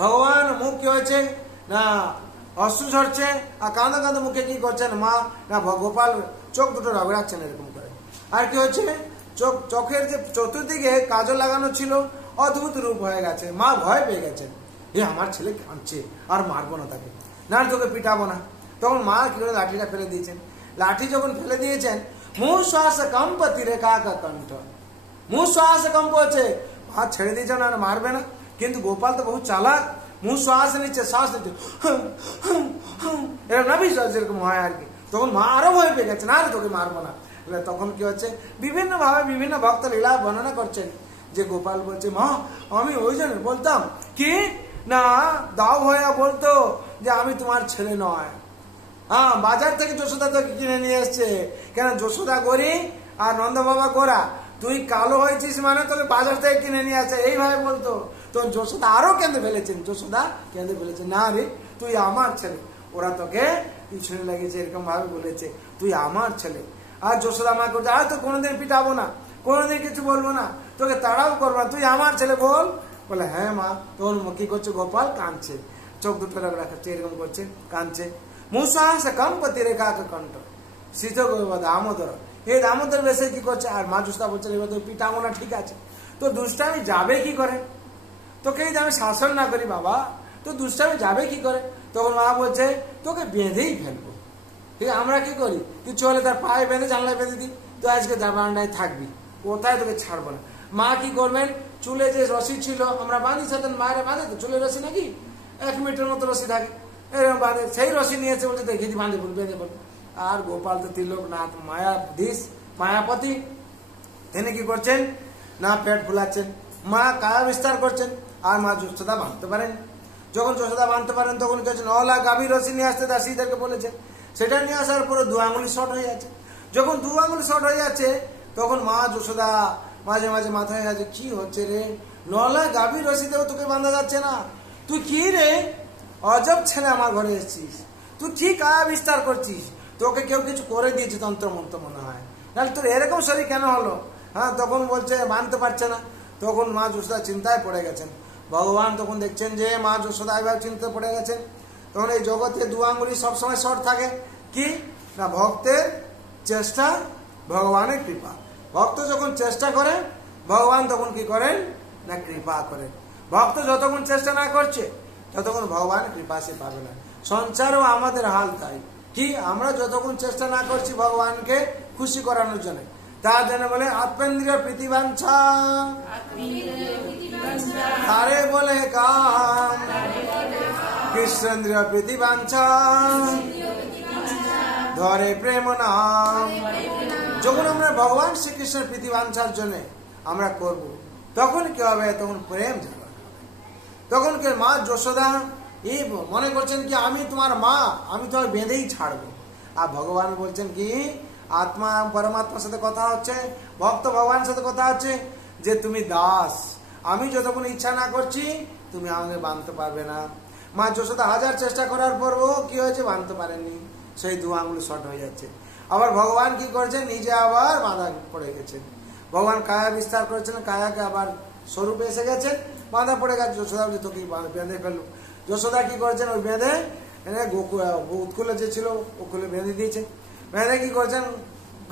ভগবান মুখ কি হয়েছে না, অশ্রু ঝরছে, আর কাঁদা কাঁদা মুখে কি করছেন মা না, গোপাল চোখ দুটো রগড়াচ্ছেন এরকম করে। আর কি হচ্ছে, চোখের যে চতুর্দিকে কাজল লাগানো ছিল, অদ্ভুত রূপ হয়ে গেছে। মা ভয় পেয়ে গেছেন, আমার ছেলে কাঁদছে, আর মারবো না তাকে, না তোকে পিটাবো না। তখন মা কি করে লাঠিটা ফেলে দিয়েছেন। লাঠি যখন ফেলে দিয়েছেন, মুহ শ্বাস কম্প তীরে কাকা কণ্ঠ, মুহ শ্বাস কম্প হচ্ছে, হাত ছেড়ে দিয়েছেন আর মারবে না। কিন্তু গোপাল তো বহু চালাক, মুহ শ্বাস নিচ্ছে, শ্বাস নিচ্ছে, এরকম না বিশ্বাস যেরকম হয় আর কি। তখন মা আরো ভয় পেয়ে গেছেন, আর তোকে মারবো না। তখন কি হচ্ছে, বিভিন্ন ভাবে বিভিন্ন ভক্ত লীলা বর্ণনা করছেন, যে গোপাল বলছে, মা আমি ওই জন্য বলতাম কি না, দাও ভয়া বলতো যে আমি তোমার ছেলে নয়। বাজার থেকে যশোদা তোকে কিনে নিয়ে এসছে, কেন যশোদা গরি আর নন্দ বাবা গোরা, তুই কালো হয়েছিস মানে তোকে বাজার থেকে কিনে নিয়ে আসছে, এইভাবে বলতো। তো যশোদা আরো কেঁদে ফেলেছেন, যশোদা কেঁদে ফেলেছে, না রে তুই আমার ছেলে, ওরা তোকে পিছনে লেগেছে এরকম ভাবে বলেছে, তুই আমার ছেলে। আর যশোদা মা করছে, আর তো কোনোদিন পিটাবো না, কোনোদিন কিছু বলবো না, তোকে তাড়াও করবো না, তুই আমার ছেলে বল। বলে হ্যাঁ মা। তখন কি করছে, গোপাল কাঁদছে। চোখ দুটো রাখাচ্ছে, এরকম করছে, কাঁদছে। মুসাহাস কম্পতি রেখা কণ্ঠ শীত দামোদর, এই দামোদর বেশে কি করছে? আর মা জোসদা বলছে এবার তোর পিতামো না ঠিক আছে, তো দুষ্টামি যাবে কি করে? তোকে যদি আমি শাসন না করি বাবা, তো দুষ্টামি যাবে কি করে? তখন মা বলছে তোকে বেঁধেই ফেলবো। ঠিক আমরা কি করি, কিছু হলে তার পায়ে বেঁধে জানলায় বেঁধে দিই, তো আজকে বারান্দায় থাকবি, কোথায় তোকে ছাড়বো না। মা কি করবেন, চুলে যে রশি ছিল আমরা বাঁধি, সাথে মায়ের বাঁধে তো চুলের রশি নাকি 1 মিটার মতো রশি থাকে, এরকম বাঁধে, সেই রশি নিয়েছে বলছে দেখি বাঁধে বল বেঁধে বল। আর গোপাল তো তিলকনাথ মায়াধীশ মায়াপতি, তিনি কি করছেন না পেট ফুলাচ্ছেন, মা কায়া বিস্তার করছেন, আর মা যশোদা বাঁধতে পারেন। যখন যশোদা বাঁধতে পারেন তখন কি হচ্ছে, 9 লাখ গাভীর রশি নিয়ে আসতে দাসীদেরকে বলেছে, সেটা নিয়ে আসার পরে 2 আঙুলি শর্ট হয়ে যাচ্ছে। যখন 2 আঙুলি শর্ট হয়ে যাচ্ছে তখন মা যশোদা মাঝে মাঝে মাথায় আছে, কি হচ্ছে রে, 9 লাখ গাভীর রশিতেও তোকে বাঁধা যাচ্ছে না, তুই কি রে অজব ছেলে আমার ঘরে এসেছিস, তুই ঠিক কায়া বিস্তার করছিস, তোকে কেউ কিছু করে দিয়েছে তন্ত্র মন্ত্র মনে হয়, তাহলে তোর এরকম শরীর কেন হলো? হ্যাঁ, তখন বলছে মানতে পারছে না। তখন মা যশোদা চিন্তায় পড়ে গেছেন। ভগবান তখন দেখছেন যে মা যশোদা এভাবে চিন্তায় পড়ে গেছেন, তখন এই জগতে 2 আঙ্গুলি সবসময় শর্ট থাকে, কি না ভক্তের চেষ্টা, ভগবানের কৃপা। ভক্ত যখন চেষ্টা করে ভগবান তখন কি করেন না কৃপা করেন। ভক্ত যতক্ষণ চেষ্টা না করছে ততক্ষণ ভগবান কৃপা সে পাবে না। সংসারও আমাদের হাল তাই, কি আমরা যতক্ষণ চেষ্টা না করছি ভগবানকে খুশি করানোর জন্য, তার জন্য বলে আত্মেন্দ্রিয় প্রীতিবাঞ্ছা তারে বলে কাম, কৃষ্ণেন্দ্রিয় প্রীতিবাঞ্ছা ধরে প্রেম নাম। যখন আমরা ভগবান শ্রীকৃষ্ণের প্রীতিবাঞ্ছার জন্য আমরা করব, তখন কি হবে, তখন প্রেম জাগরণ হবে। তখন কি মা যশোদা এই মনে করছেন কি আমি তোমার মা, আমি তোমার বেঁধেই ছাড়বো। আর ভগবান বলছেন কি আত্মা পরমাত্মার সাথে কথা হচ্ছে, ভক্ত ভগবানের সাথে কথা হচ্ছে যে তুমি দাস, আমি যতক্ষণ ইচ্ছা না করছি তুমি আমাকে বাঁধতে পারবে না। মা যশোদা 1000 চেষ্টা করার পরও কি হয়েছে, বাঁধতে পারেননি, সেই 2 আঙুল শর্ট হয়ে যাচ্ছে। আবার ভগবান কি করছেন, নিজে আবার বাঁধা পড়ে গেছেন। ভগবান কায়া বিস্তার করেছেন, কায়াকে আবার স্বরূপে এসে গেছেন, বাঁধা পড়ে গেছে। যশোদা বলছে তোকে বেঁধে ফেললো। যশোদা কি করেছেন, ওই বেঁধে উৎকুলে যে ছিল ওকুলে বেঁধে দিয়েছে, বেঁধে কি করছেন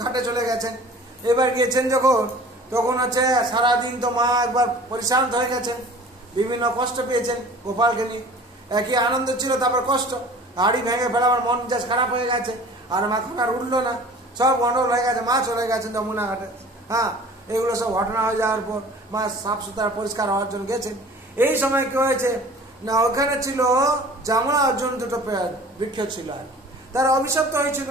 ঘাটে চলে গেছেন। এবার গিয়েছেন যখন, তখন হচ্ছে সারাদিন তো মা একবার পরিশ্রান্ত হয়ে গেছেন, বিভিন্ন কষ্ট পেয়েছেন গোপালকে নিয়ে, একই আনন্দ ছিল তারপর কষ্ট, হাড়ি ভেঙে ফেলা, আমার মন মেজাজ খারাপ হয়ে গেছে, আর মাখন আর উঠলো না, সব গন্ডগোল হয়ে গেছে। মা চলে গেছেন যমুনা ঘাটে, হ্যাঁ এগুলো সব ঘটনা হয়ে যাওয়ার পর মা সাফ সুতরা পরিষ্কার হওয়ার জন্য গেছেন। এই সময় কি হয়েছে না, ওখানে ছিল জামা অর্জুন 2টো বৃক্ষ ছিল, আর তারা অভিশপ্ত হয়েছিল।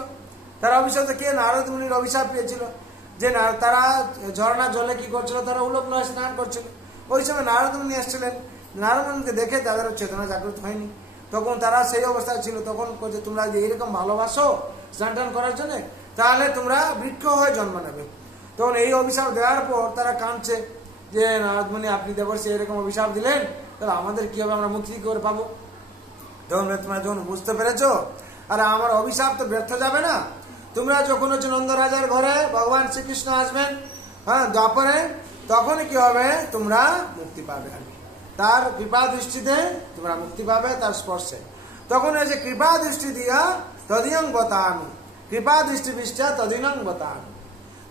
তারা অভিশপ্ত কে, নারদ মুনির অভিশাপ পেয়েছিল যে না তারা ঝর্ণা জলে কি করছিল, তারা উলগ্ন হয়ে স্নান করছিল। ওই সময় নারদ মুনি এসেছিলেন, নারদ মুনিকে দেখে তাদের চেতনা জাগ্রত হয়নি, তখন তারা সেই অবস্থায় ছিল। তখন বলছে তোমরা যে এরকম ভালোবাসো স্নান টান করার জন্য, তাহলে তোমরা বৃক্ষ হয়ে জন্ম নেবে। তখন এই অভিশাপ দেওয়ার পর তারা কাঁদছে যে নারদ মুনি আপনি দেবর্ষি এরকম অভিশাপ দিলেন, তাহলে আমাদের কি হবে, আমরা মুক্তি করে পাবো। তখন তোমরা যখন বুঝতে পেরেছো আর আমার অভিশাপ তো ব্যর্থ যাবে না, তোমরা যখন হচ্ছে নন্দ রাজার ঘরে ভগবান শ্রীকৃষ্ণ আসবেন, হ্যাঁ দ্বাপরে, তখন কি হবে তোমরা মুক্তি পাবে, তার কৃপা দৃষ্টিতে তোমরা মুক্তি পাবে, তার স্পর্শে। তখন এসে কৃপা দৃষ্টি দিয়া তদিয়ং বতামি, কৃপা দৃষ্টি বৃষ্টা তদিনং বতামি।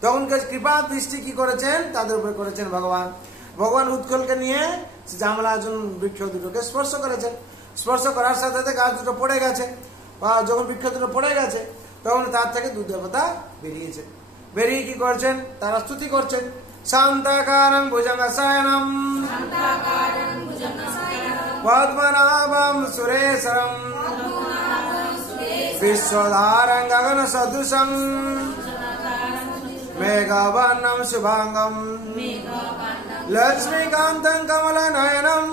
তখন কৃপা দৃষ্টি কি করেছেন তাদের উপরে করেছেন ভগবান। ভগবান উৎকলকে নিয়ে জামলার্জুন বৃক্ষ 2টোকে স্পর্শ করেছেন, স্পর্শ করার সাথে সাথে গাছ 2টো পড়ে গেছে, যখন বৃক্ষ 2টো পড়ে গেছে তখন তার থেকে 2 দেবতা বেরিয়েছে। বেরিয়ে কি করছেন, তারা স্তুতি করছেন শান্তাকারং ভুজঙ্গশয়নম পদ্মনাভম সুরেশম বিশ্বধারং গগন সদৃশং মেঘবর্ণম শুভাঙ্গম লক্ষ্মীকান্तं কমলনয়নম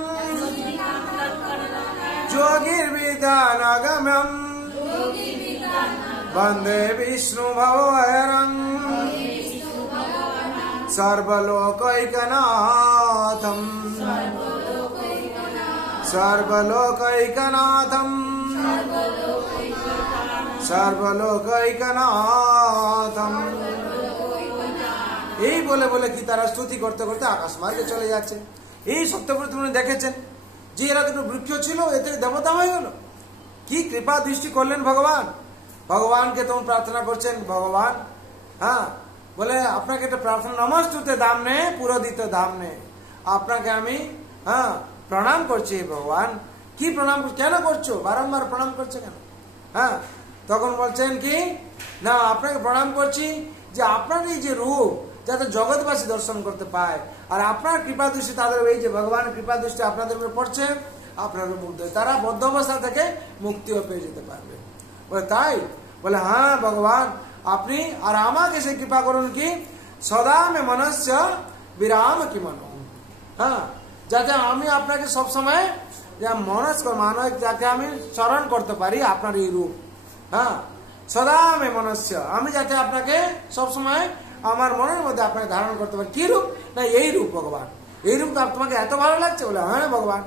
যোগীর্বিদ্যানাগম্যম বন্দে বিষ্ণু ভবহরং সর্বলোকৈকনাথম সর্বলোকৈকনাথম সর্বলোকৈকনাথম। এই বলে বলে কি তারা স্তুতি করতে করতে আকাশ মার্গে চলে যাচ্ছে। এই সত্যব্রত দেখেছেন যে এরা দুটো বৃক্ষ ছিল এতে দেবতা হয়ে গেল। কি কৃপা দৃষ্টি করলেন ভগবান। ভগবানকে তখন প্রার্থনা করছেন, ভগবান হ্যাঁ বলে আপনাকে একটা প্রার্থনা, নমস্তুতে দামনে পুরোদিত দামনে, আপনাকে আমি হ্যাঁ প্রণাম করছি ভগবান। কি প্রণাম কেন করছো, বারংবার প্রণাম করছে কেন? হ্যাঁ তখন বলছেন কি না আপনাকে প্রণাম করছি যে আপনার এই যে রূপ যাতে জগৎবাসী দর্শন করতে পায়, আর আপনার কৃপা দৃষ্টি তাদের এই যে ভগবানের কৃপা দৃষ্টি আপনাদের উপরে পড়ছে, আপনার মুগ্ধ তারা বদ্ধ অবস্থা থেকে মুক্তিও পেয়ে যেতে পারবে। বলে তাই? বলে হ্যাঁ ভগবান আপনি আর আমাকে সে কৃপা করুন কি সদা মে মনস্য বিরাম কি মনো, হ্যাঁ যাতে আমি আপনাকে সবসময় মনস্ক মানব যাকে আমি স্মরণ করতে পারি আপনার এই রূপ। হ্যাঁ সদা মে মনস্য, আমি যাতে আপনাকে সবসময় আমার মনের মধ্যে আপনাকে ধারণ করতে পারি। কি রূপ না এই রূপ ভগবান, এই রূপ তোমাকে এত ভালো লাগছে? বলে হ্যাঁ ভগবান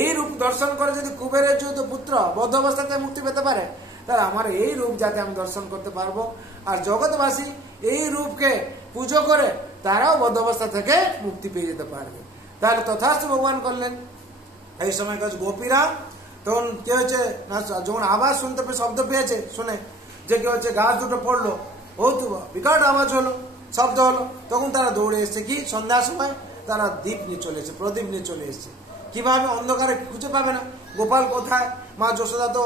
এই রূপ দর্শন করে যদি কুবেরের যৌথ পুত্র বদ্ধ অবস্থাতে মুক্তি পেতে পারে, তাহলে আমার এই রূপ যাতে আমি দর্শন করতে পারবো, আর জগৎবাসী এই রূপকে পুজো করে তারাও বদ্ধ অবস্থা থেকে মুক্তি পেয়ে যেতে পারবে। তাহলে তথাস্তু ভগবান করলেন। এই সময় গোপীরা তখন কি হয়েছে না, যখন আওয়াজ শুনতে পেয়ে শব্দ পেয়েছে, শুনে যে কি হচ্ছে গাছ দুটো পড়লো, ও তো বিকট আওয়াজ হলো, শব্দ হলো, তখন তারা দৌড়ে এসছে। কি সন্ধ্যার সময় তারা দীপ নিয়ে চলে এসছে, প্রদীপ নিয়ে চলে এসছে। কিভাবে অন্ধকারে খুঁজে পাবে না, গোপাল কোথায়, মা যশোদা তো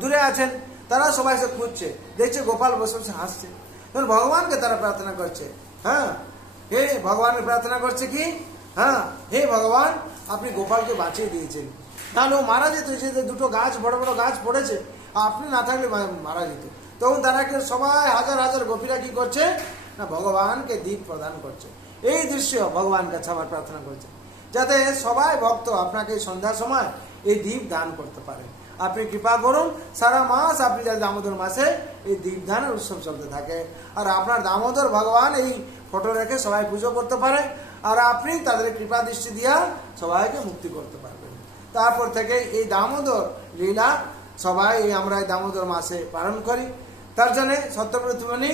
দূরে আছেন, তারা সবাই সে খুঁজছে, দেখছে গোপাল বসে বসে হাসছে। তখন ভগবানকে তারা প্রার্থনা করছে, হ্যাঁ হে ভগবানের প্রার্থনা করছে কি হ্যাঁ হে ভগবান আপনি গোপালকে বাঁচিয়ে দিয়েছেন, তাহলে ও মারা যেত। যে দুটো গাছ বড় বড় গাছ পড়েছে, আপনি না থাকলে মারা যেত। তখন তারা সবাই হাজার হাজার গোপীরা কি করছে না ভগবানকে দীপ প্রদান করছে। এই দৃশ্য ভগবান কাছে আমার প্রার্থনা করছে যাতে সবাই ভক্ত আপনাকে সন্ধ্যার সময় এই দীপ দান করতে পারে। আপনি কৃপা করুন সারা মাস আপনি যাতে দামোদর মাসে এই দীপ দানের উৎসব চলতে থাকে, আর আপনার দামোদর ভগবান এই ফটো রেখে সবাই পুজো করতে পারে, আর আপনি তাদের কৃপা দৃষ্টি দিয়া সবাইকে মুক্তি করতে পারবেন। তারপর থেকে এই দামোদর লীলা সবাই আমরা এই দামোদর মাসে পালন করি। তার জন্য সত্যব্রতমণি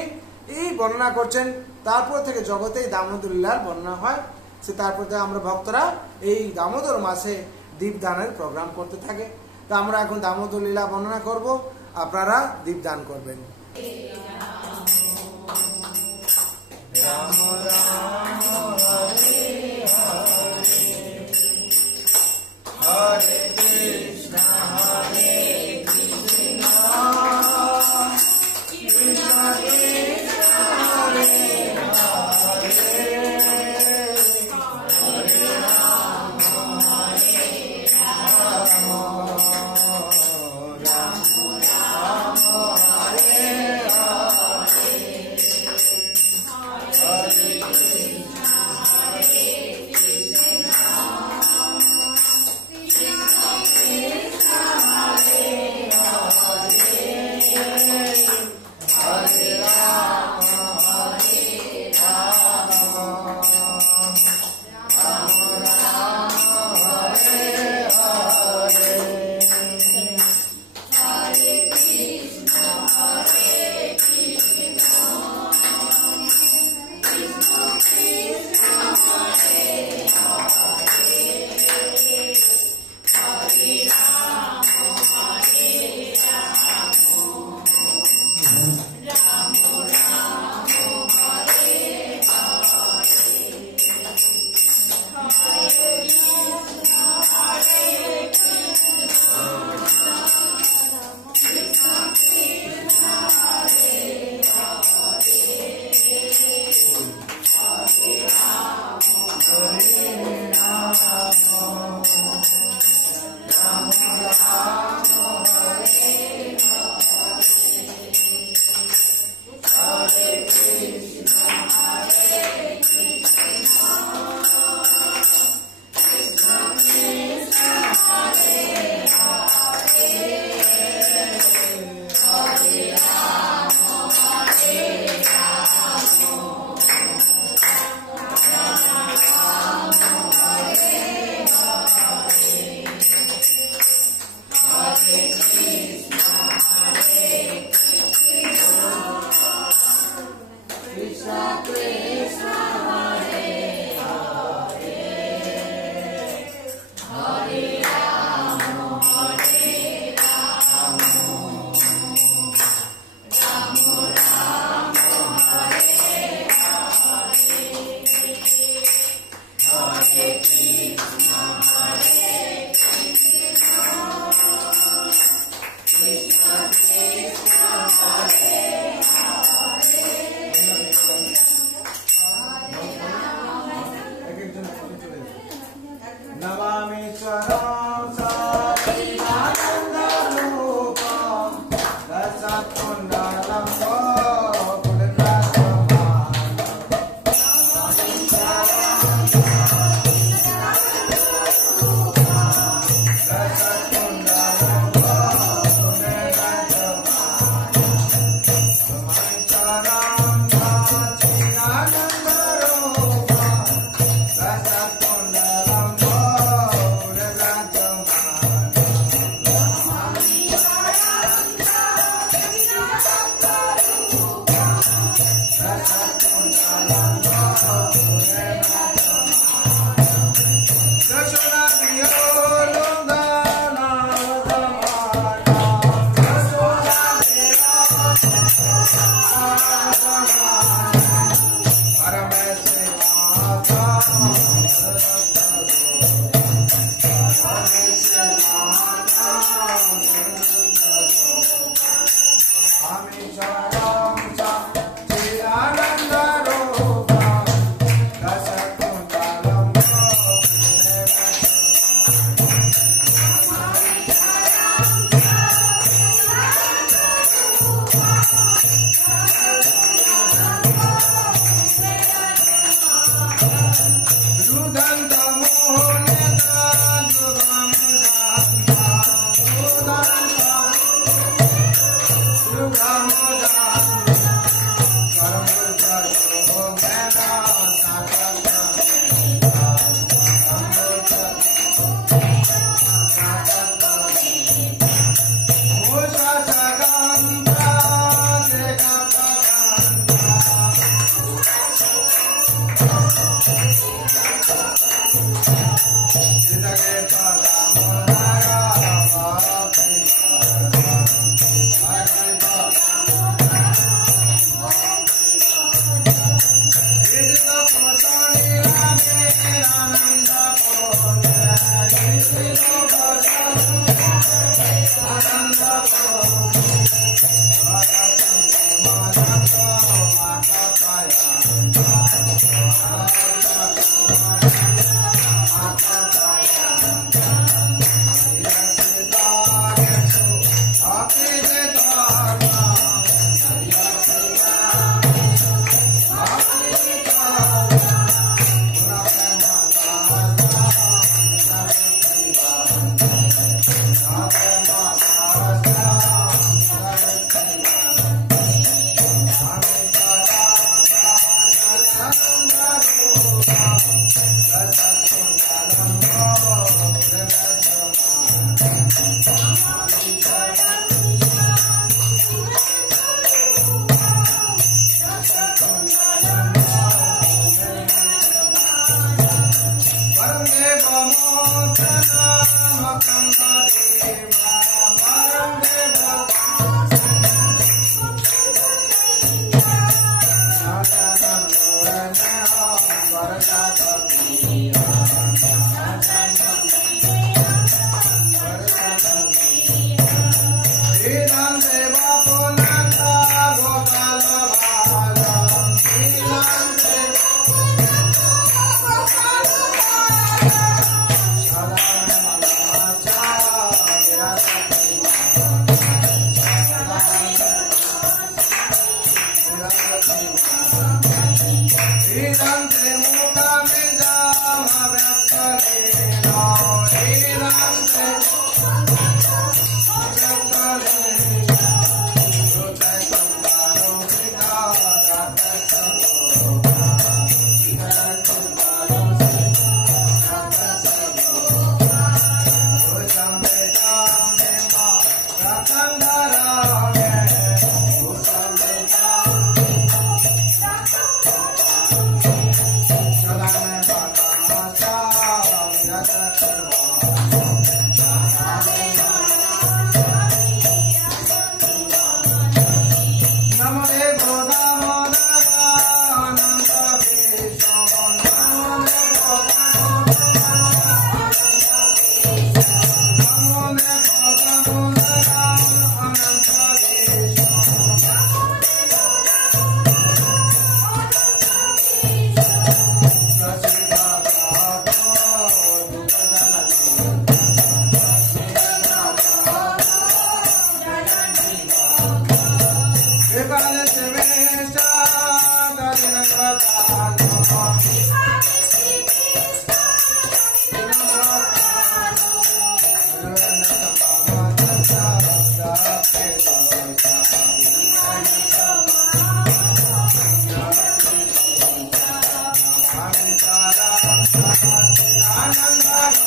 এই বর্ণনা করছেন, তারপর থেকে জগতে এই দামোদর লীলার বর্ণনা হয়। সে তারপর থেকে আমরা ভক্তরা এই দামোদর মাসে দীপদানের প্রোগ্রাম করতে থাকে। তা আমরা এখন দামোদর লীলা বর্ণনা করব, আপনারা দীপদান করবেন। রাম রাম হরে হরে হরে কৃষ্ণ হরে কৃষ্ণ কৃষ্ণ কৃষ্ণ হরে হরে হরে রাম হরে রাম রাম রাম হরে হরে হরে नमामि चरणं सच्चिदानन्दरूपं दशकुण्डलं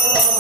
Radha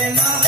Hare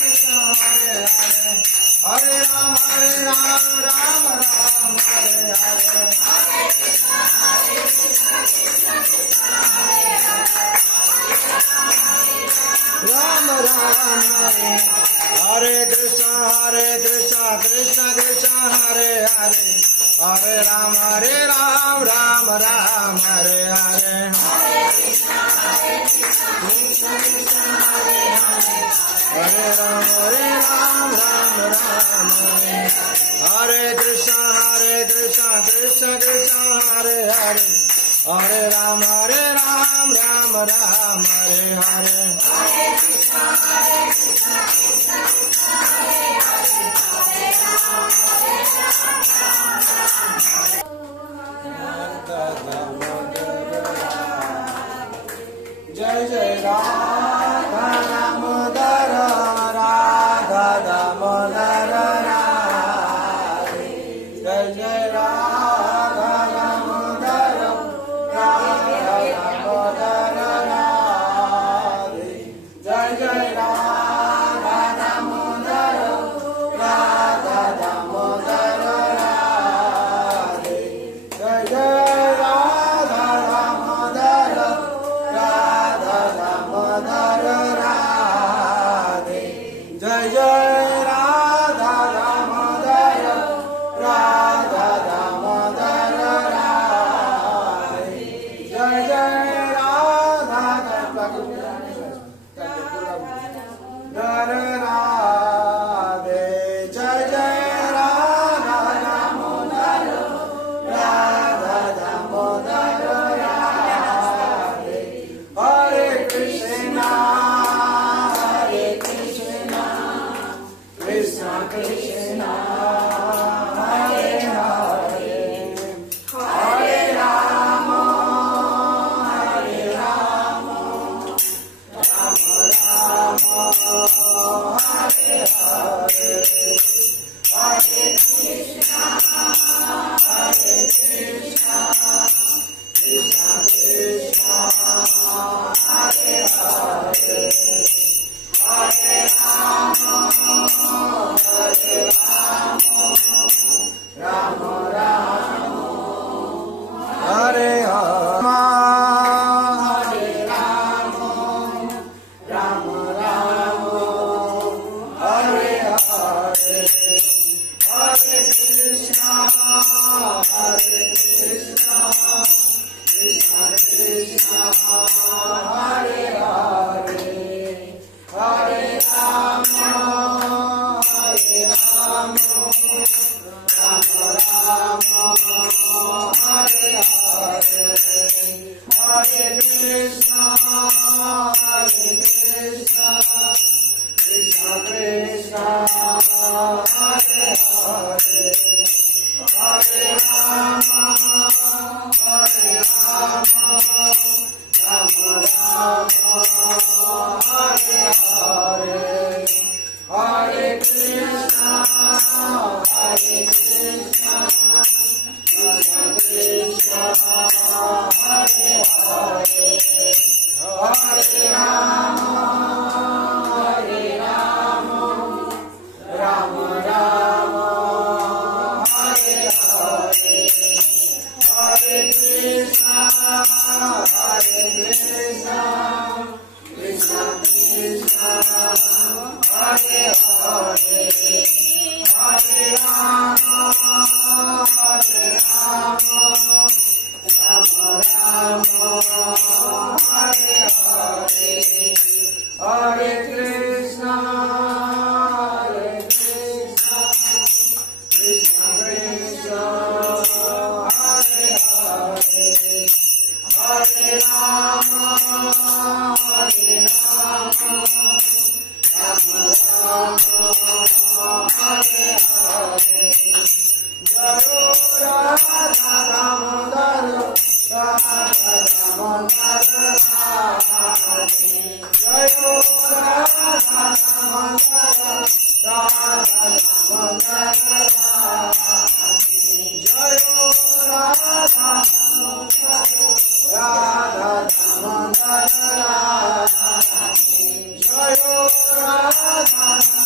Krishna Hare Hare Hare Ram Ram Ram Hare Hare Ram Ram Hare Hare Krishna Krishna Krishna Hare Hare Hare Ram Ram Ram Hare Hare Hare Ram Ram Ram Hare Hare Krishna Krishna Krishna Hare Hare Hare Ram Ram Ram Hare Hare Jai Jai Radha Damodara Radha Damodara Radhe Jai Jai Radha Damodara Radha Damodara Radhe Jai Jai Radha Damodara Radha Damodara Radhe Jai Jai Radha Damodara Radha Damodara Radhe Jai Jai Radha Damodara Radha Damodara Radhe Jai Jai Radha Damodara Radhe Jai Jai Radha Damodara Radha Damodara Radhe Hare Krishna Krishna Krishna Hare Hare Hare Rama Hare Rama Rama Rama Hare Hare Hare Krishna Krishna Krishna Hare Hare Hare Rama Hare Rama Rama Rama Hare Rama Hare Rama Rama Rama Hare Hare Hare Krishna Krishna Krishna Hare Hare Hare Rama Hare Rama Rama Rama Hare Hare Hare Krishna Krishna Krishna Hare Hare Hare Rama Hare Rama Rama Rama Hare Hare Hare Krishna Krishna Krishna Hare Hare Hare Rama Hare Rama Rama Rama Hare Hare Hare Krishna Krishna Krishna Hare Hare Hare Rama Hare Rama Rama Rama Hare Hare Hare Krishna Krishna Krishna Hare Hare Hare Rama Hare Rama Rama Rama Hare Hare Jai Radha Damodara Radha Damodara Radhe Jai Radha Damodara Radha Damodara Radhe Jai Radha Radha Damodara Radhe Jai Radha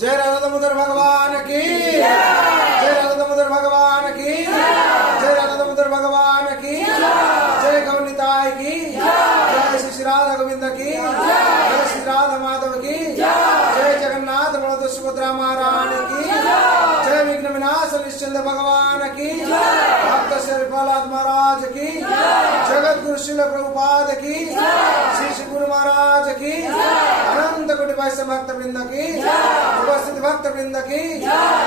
जय राधा दामोदर भगवान की, जय राधा दामोदर भगवान की, जय राधा दामोदर भगवान की, जय गौनिताय की, जय श्री राधा गोविंद की, जय श्री राधा माधव की, जय जगन्नाथ बलदेव सुभद्रा महारानी की, जय विघ्न विनाश निश्चिंत भगवान की, भक्त श्री प्रहलाद महाराज की, जगत गुरु श्रील प्रभुपाद की, श्री श्री गुरु महाराज की, अनंत कोटि वैष्णव भक्त वृंद की, उपस्थित भक्त वृंद की,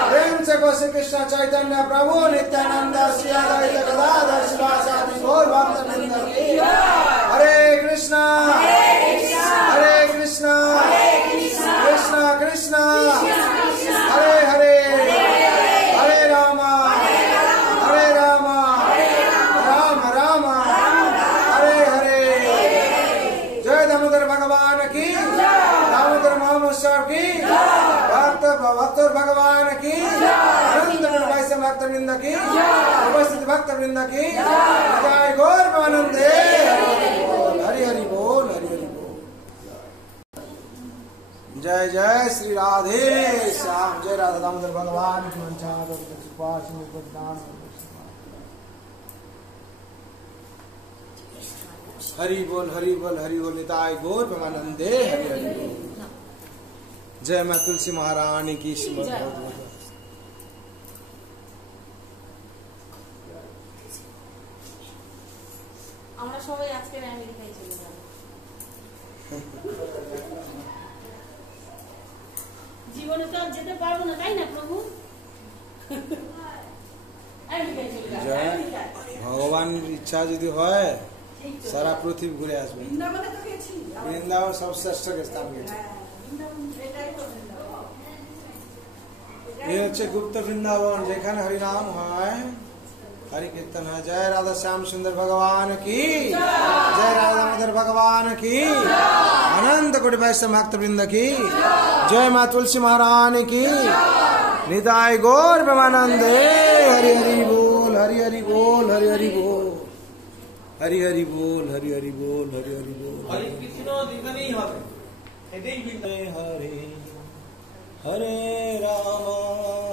प्रेम से गो श्री कृष्ण चैतन्य प्रभु नित्यानंद श्री अद्वैत गदाधर शिवासादि गौर भक्त वृंद की। हरे कृष्णा हरे कृष्णा कृष्णा कृष्णा हरे हरे, हरे राम राम राम हरे हरे। जय दामोदर भगवान की, दामोदर महोत्सव की, भक्त भगवान की, अनंत वैष्णव भक्त वृंद की, उपस्थित भक्त वृंद की, जय गौर आनंदे हरि हरि बोल, हरि हरि बोल। जय जय श्री राधे श्याम, जय राधा दामोदर भगवान की हरि बोल, हरि बोल, हरि बोल। निताय गौर प्रेमानंदे हरि हरि बोल। जय मां तुलसी महारानी की श्रीमद् भागवत। আমরা সবাই আজকে আমেরিকায় চলে যাব। জীবনে তো আর যেতে পারবো না, তাই না প্রভু? আমেরিকায় চলে যাব। ভগবান ইচ্ছা যদি হয় সারা পৃথিবী ঘুরে আসবে। বৃন্দাবনে তো গেছি, বৃন্দাবন সর্বশ্রেষ্ঠ স্থান গেছে। এই হচ্ছে গুপ্ত বৃন্দাবন, যেখানে হরিনাম হয়, हरि कीर्तन है। जय राधा श्याम सुंदर भगवान की, जय राधा दामोदर भगवान की, अनंत कोटि वैष्णव भक्त वृंद की, जय मां तुलसी महारानी की, निताय गौर प्रेमानंदे हरि हरि बोल, हरि हरि बोल, हरि हरि बोल, हरि हरि बोल, हरि हरि बोल, हरि हरि बोल। हरि कृष्ण दिखनेই হবে, এটাই বিন্দু। हरे हरे राम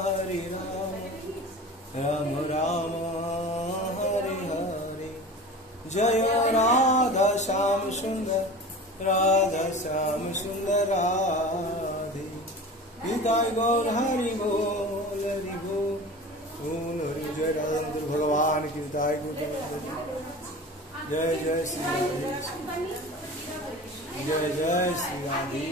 हरे राम राम राम हरे हरे, जय राधा श्याम सुंदर, राधा श्याम सुंदर राधे, निताय गौर हरि बोल, हरि बोल, बोल हरि। जय राधा भगवान की, निताय गौर, जय जय श्री राधे, जय जय श्री राधे।